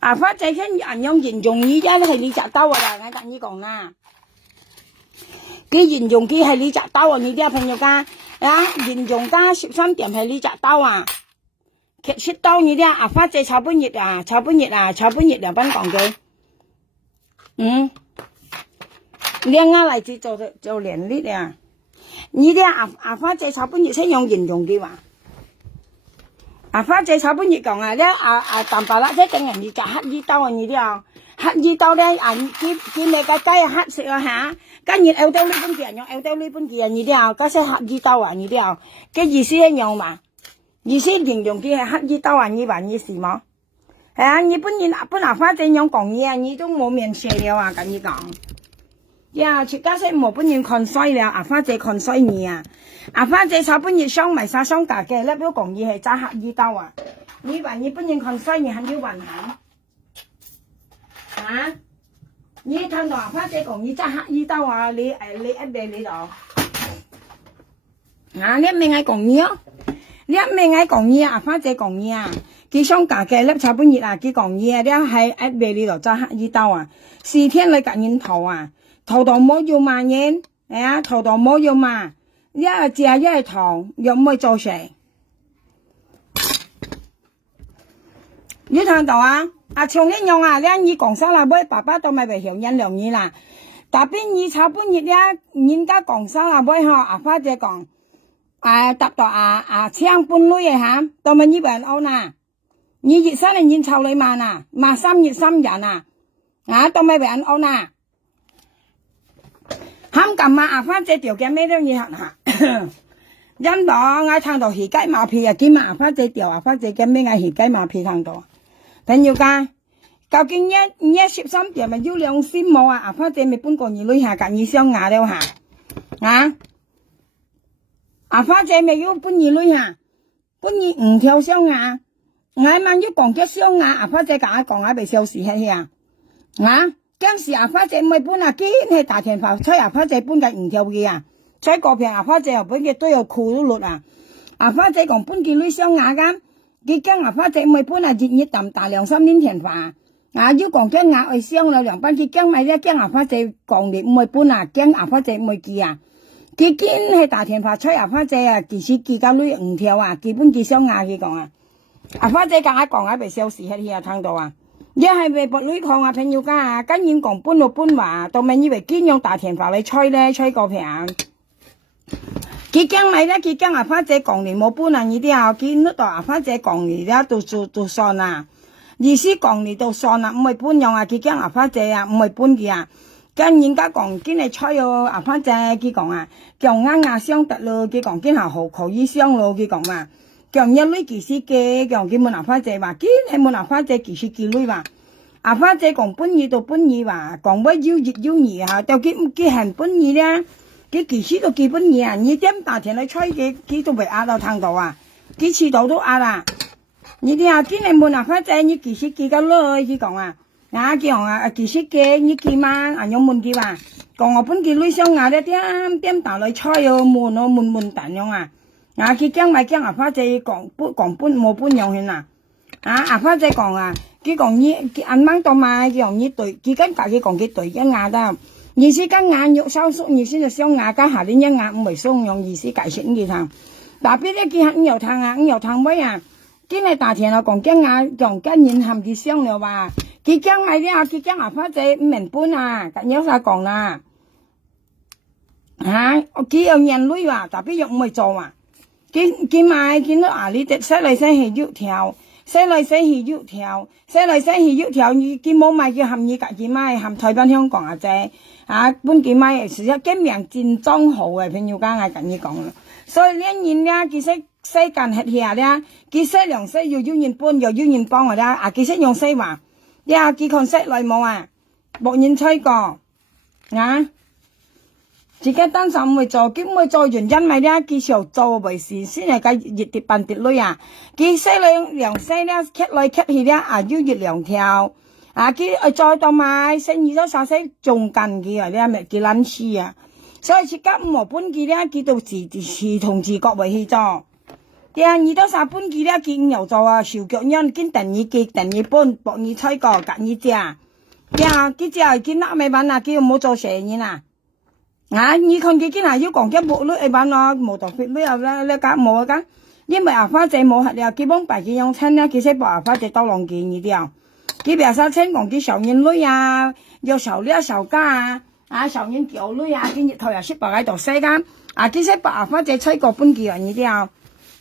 阿花姐聽人用形容語啫，係你摘刀啊！我同你講啦，佢形容佢係你摘刀啊！你啲朋友家啊，形容家13點係你摘刀啊！劇出刀你啲阿花姐炒半日啊，炒半日兩班講嘅，你啱嚟至做連列啊！你啲阿花姐炒半日先用形容嘅話。阿花姐炒半日講啊，咧淡白啦，即係整人哋摘黑衣刀啊，你啲啊，黑衣刀咧見你個雞啊黑色啊嚇，跟住 L 刀呢本嘅人用 L 刀呢本嘅人，你啲啊，嗰些黑衣刀啊，你啲啊，嘅意思一樣嘛，意思形容佢係黑衣刀啊，你話意思冇？係啊，你本阿花姐樣講嘢啊，你都冇面寫了啊，跟你講。呀，出家識冇本人看衰了，阿花姐看衰你啊！阿花姐炒半日雙埋晒雙架嘅，咧都講嘢係揸黑衣刀啊！你話你本人看衰你，肯要還行啊？你聽到阿花姐講你揸黑衣刀啊？你一俾你度啊？你一命係講嘢啊？你一命係講嘢啊？阿花姐講嘢啊！佢雙架嘅咧炒半日啊！佢講嘢咧係一俾你度揸黑衣刀啊！4天你夾人頭啊！頭度冇要萬人，係啊，頭度冇要萬，一係借一係糖，又唔可以做成。你聽到啊？阿長一樣啊，你講生啦，妹爸爸都咪為向人良嘢啦。但邊你炒半日咧，人家講生啦，妹嗬，阿花姐講，搭到青半女嘅嚇，都咪呢個人啦。你熱生人炒你萬啊，萬3月3日啊，都咪為人啦。冚咁啊！阿花姐條嘅咩都嘢行下，因到我聽到魚雞馬屁啊！今日阿花姐條阿花姐嘅咩啊？魚雞馬屁聽到，朋友家究竟一13點咪要兩仙冇啊？阿花姐咪搬過二女下隔二雙牙了下啊！阿花姐咪要搬二女下，搬二5條雙牙，我晚要講嘅雙牙，阿花姐講下被消失喺啊！當時阿花姐唔係搬啊，堅係大田炮吹阿花姐搬嘅5條嘅啊，吹個片阿花姐又搬嘅都有褲都落啊！阿花姐講搬件女雙牙㗎，佢驚阿花姐唔係搬啊，熱淡大2-3年田化啊，要講驚牙去雙啦兩班，佢驚咪咧驚阿花姐講你唔係搬啊，驚阿花姐唔係記啊，佢堅係大田炮吹阿花姐啊，其實記個女5條啊，基本記雙牙佢講啊，阿花姐講下被消失喺啊，聽到啊！一係微博女抗啊，朋友家啊，跟人講搬到搬話，都咪以為堅用大田法嚟吹咧，吹個平。佢驚咪咧，佢驚阿花姐講你冇搬啊，呢啲啊，見到阿花姐講你咧，都算啦。意思講你都算啦，唔係搬用啊，佢驚阿花姐啊，唔係搬嘅啊。跟人家講堅係吹哦，阿花姐佢講啊，叫啱牙相得咯，佢講堅係好口醫相咯，佢講嘛。叫一女技師嘅，叫佢問阿花姐話，堅係問阿花姐技師叫女話，阿花姐講搬嘢到搬嘢話，講乜要熱要熱嚇，就佢行搬嘢咧，佢技師都叫搬嘢啊，你點大田去吹佢都未壓到聽到啊，幾次到都壓啦。你啲啊，今年冇拿花仔，你其實幾個女去講啊，講啊，其實嘅你幾萬啊，有問題吧？講我本幾女想啊，咧點打來菜哦，悶蛋樣啊，佢講咪講啊，花仔講半冇半樣去呐，花仔講啊，佢講你按掹到買，佢講你對，佢跟家佢講佢對嘅牙得，意思跟牙肉收縮，意思就想牙家下啲牙唔係鬆用，意思解釋佢聽，特別咧佢係牛湯味啊。今日大田啊，講驚啊，講驚人含佢香了吧？佢驚咪啲啊，佢驚啊，花仔唔明搬啊，咁有啥講啦？佢有人類話，特別又唔會做啊。佢買見到啊，你哋洗嚟洗去喐條，洗嚟洗去喐條，佢冇買叫含佢自己買，含台灣香港啊啫。本佢買係一經名戰裝好嘅，朋友間係咁樣講啦。所以呢人咧，其實。世間係下咧，佢識用識要人搬，又要人幫我啦。佢識用識話，佢看識嚟冇啊，冇人吹過，自己單手唔會做，佢唔會做原因咪咧，佢想做為事先係個熱碟笨碟女啊。佢識量識咧，咳來咳去咧，要熱兩條，佢再到買生意咗啥識仲近佢啊咧，咪佢撚事啊。所以自己唔好搬佢咧，佢到自同自覺為去做。你都啥搬佢咧，見又做啊，小腳人見等你搬，博你吹過，夾你隻。佢隻係見得咪辦啊，佢又冇做成嘢啦。你看佢見係要講嘅冇女係辦咯，冇特別女又咧夾冇㗎。因為花仔冇係啊，基本白佢用親咧，佢識把花仔多兩件呢啲啊。佢別晒親講佢上人女啊，又受呢受家上人叫女啊，佢日頭又識白喺度洗㗎。佢識把花仔吹過搬佢呢啲啊。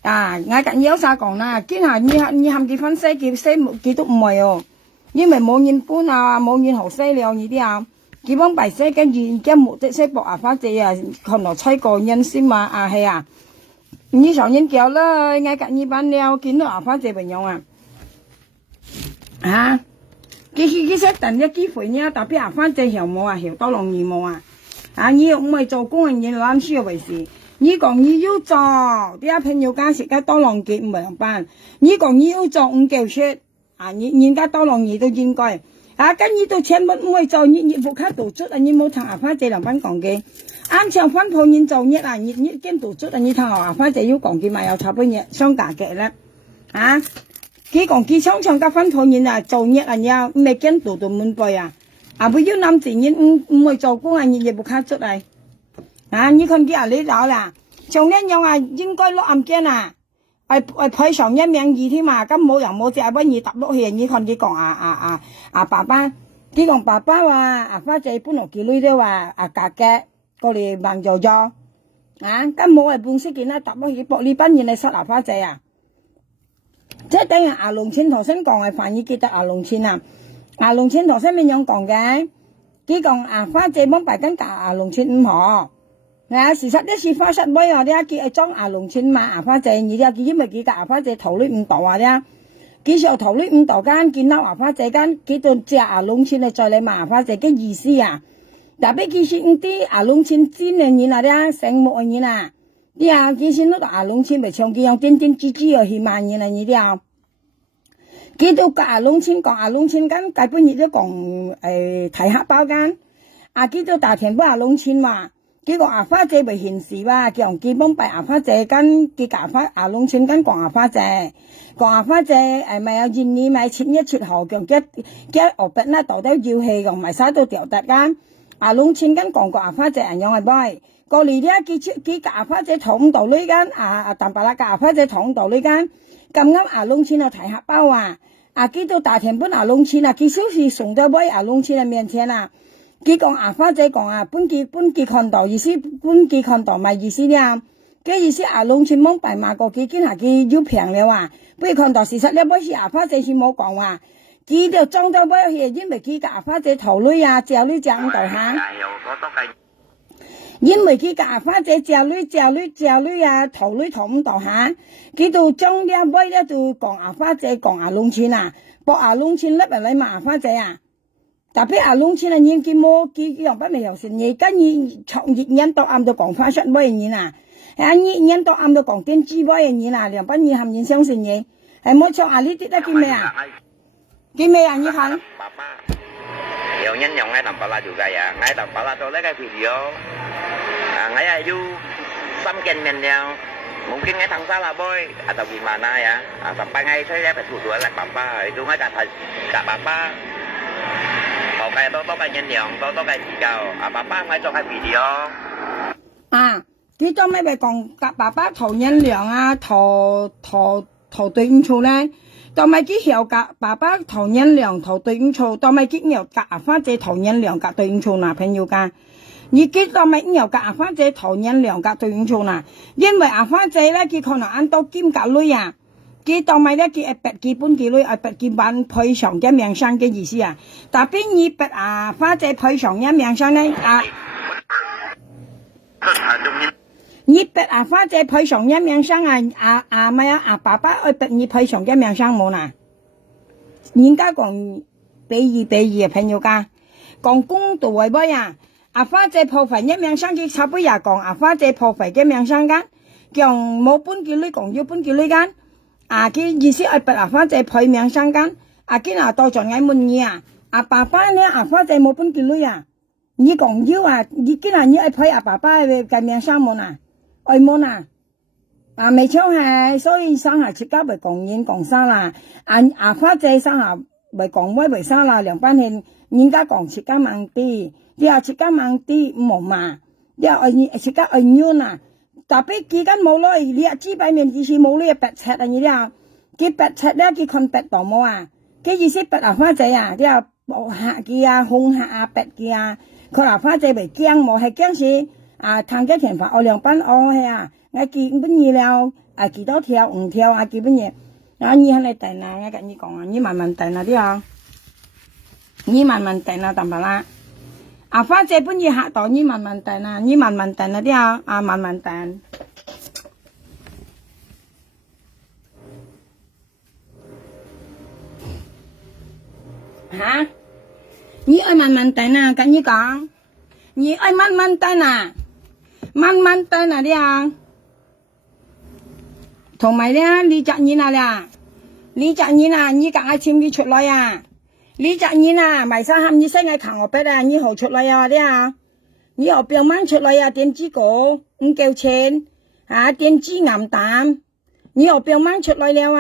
我近有啥講啦？今下你含佢分析佢都唔係哦，因為冇人搬啊，冇人學西了呢啲啊，基本白西跟住而目的識博花仔啊，可能吹過人先嘛係啊，你上人叫啦，我近呢班了見到花仔朋友啊，佢識等一機會呢，特別花仔條冇條多容易冇你又唔係做工人嘢諗需要為事。你講你要做，啲朋友間食得多浪幾唔係辦。你講你要做唔夠出，人家多浪嘢都應該。跟你到錢唔會做，你副卡度出你冇同花仔兩班講嘅。啱上翻鋪人做嘢你跟度出你同花仔要講嘅咪有差不多相價嘅咧。佢講佢常常跟翻鋪人做嘢又未跟度滿背不要諗住人唔會做工人亦副卡出嚟。你看佢你走啦，上一樣應該落暗間配上一名義添嘛，咁冇人冇隻乜嘢揼落去，你看佢講爸爸，佢講爸爸話花仔搬落幾女都話格嘅過嚟問咗咗，咁冇半識見揼落去博呢班人嚟塞花仔即係等於龍村頭先講反而記得龍村龍村頭先邊樣講嘅，佢講花仔幫白跟龍村唔好。事實啲是花室妹啲佢裝龍村買花仔，而家佢因為佢夾花仔頭呢5度佢上頭呢5度間見到花仔間，佢到隻龍村嚟再嚟買花仔嘅意思特別佢先啲龍村煎嘅嘢啲成木嘅嘢佢先都龍村咪長期用真吱吱去買嘢呢啲佢到夾龍村講龍村間，基本亦都講提客包間佢到大田幫龍村話。佢講花仔未顯示佢用基本擺花仔跟佢夾龍村跟講花仔咪有現你咪切一切後強嘅學筆啦，到底要氣用咪使到掉得間龍村跟講花仔人用係咪？過嚟啲佢夾花仔桶度呢間淡白啦夾花仔桶度呢間咁啱龍村有提客包佢到大田搬龍村佢小時送到位龍村嘅面前佢講花仔講搬佢看到意思搬佢看到咪意思咧，嘅意思龍村蒙白馬過佢見下佢要平了不如看到事實咧，不是花仔先冇講佢就裝到位去，因為佢夾花仔頭女嚼女嚼唔到因為佢夾花仔嚼女頭女頭唔到佢就裝啲位咧就講花仔講龍村博龍村甩嚟買花仔特別龍村人見冇佢用不未有成嘢，跟住創業人都啱到講花出乜嘢啊，你到暗到講電子波嘅你啦，兩班你含你相信嘢，係冇錯啊！呢啲都叫咩啊？叫咩啊？你看。Papa, yang nyen yang ngai tampala juga ya, ngai tampala soalnya kayak video, ngai ayu samken men yang mungkin ngai thang salah boy atau gimana ya, sampai ngai saya phải thủ đuổi lại papa, itu ngai cả papa, kalau kayak to kayak nyen yang, to kayak jikau, papa ngai cho kayak video. À, cái trong mấy bài còn cả bà thầu nhân lượng à, thầu對應措咧，當咪啲有cả bà thầu nhân lượng thầu對應措，當咪啲有cả花姐thầu nhân lượng cả對應措嗱，朋友噶，你見當咪有cả花姐thầu nhân lượng cả對應措嗱，因為花姐咧佢可能按到兼夾女啊，佢當咪咧佢8基本嘅女，8基本配上嘅名聲嘅意思啊，但邊你8花姐配上嘅名聲咧啊。你8花姐配上一名生啊咩啊爸爸去8你配上一名生冇嗱，人家講比喻朋友家講公道為乜呀？花姐破費一名生嘅差不多講花姐破費一名生間，講冇搬叫你講要搬叫你間，佢意思係8花姐配名生間，佢到咗嗌滿意爸爸呢花姐冇搬叫你啊。你講要你今日你愛配爸爸嘅名聲冇嗱，愛冇嗱，未搶係，所以生下自家咪講嘢講生啦，花姐生下咪講威為生啦，兩班人人家講自家猛啲，你話自家猛啲冇嘛，你話愛自家愛尿嗱，特別幾間冇咯，你話資擺面以前冇呢8尺你話，佢8尺咧佢看8度冇佢意思8花仔你話冇客嘅紅客8嘅佢花姐咪驚冇係驚時探嘅田法我兩班係我見乜嘢了幾多條5條幾乜嘢你係嚟訂我跟你講你慢慢訂啲你慢慢訂當白啦花姐本嘢客到你慢慢訂你慢慢訂啲慢慢訂嚇你愛慢慢等跟你講，你愛慢慢等慢慢等啲同埋咧，你責任你責任你夾愛簽你出來你責任咪生喊你生愛扛我筆你好出來啲你好表掹出來電子股唔夠錢電子岩膽，你好表掹出來了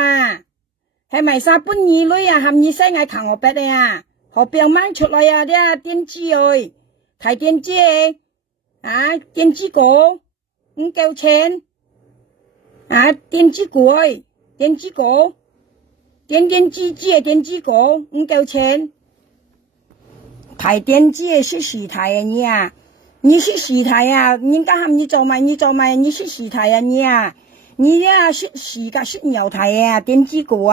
係咪生半二女喊你生愛扛我筆學表掹出來啲電子睇電子電子股唔夠錢電子股電子股電子股唔夠錢睇電子是時睇你是時睇人家喊你做埋你是時睇你是時間是牛睇電子股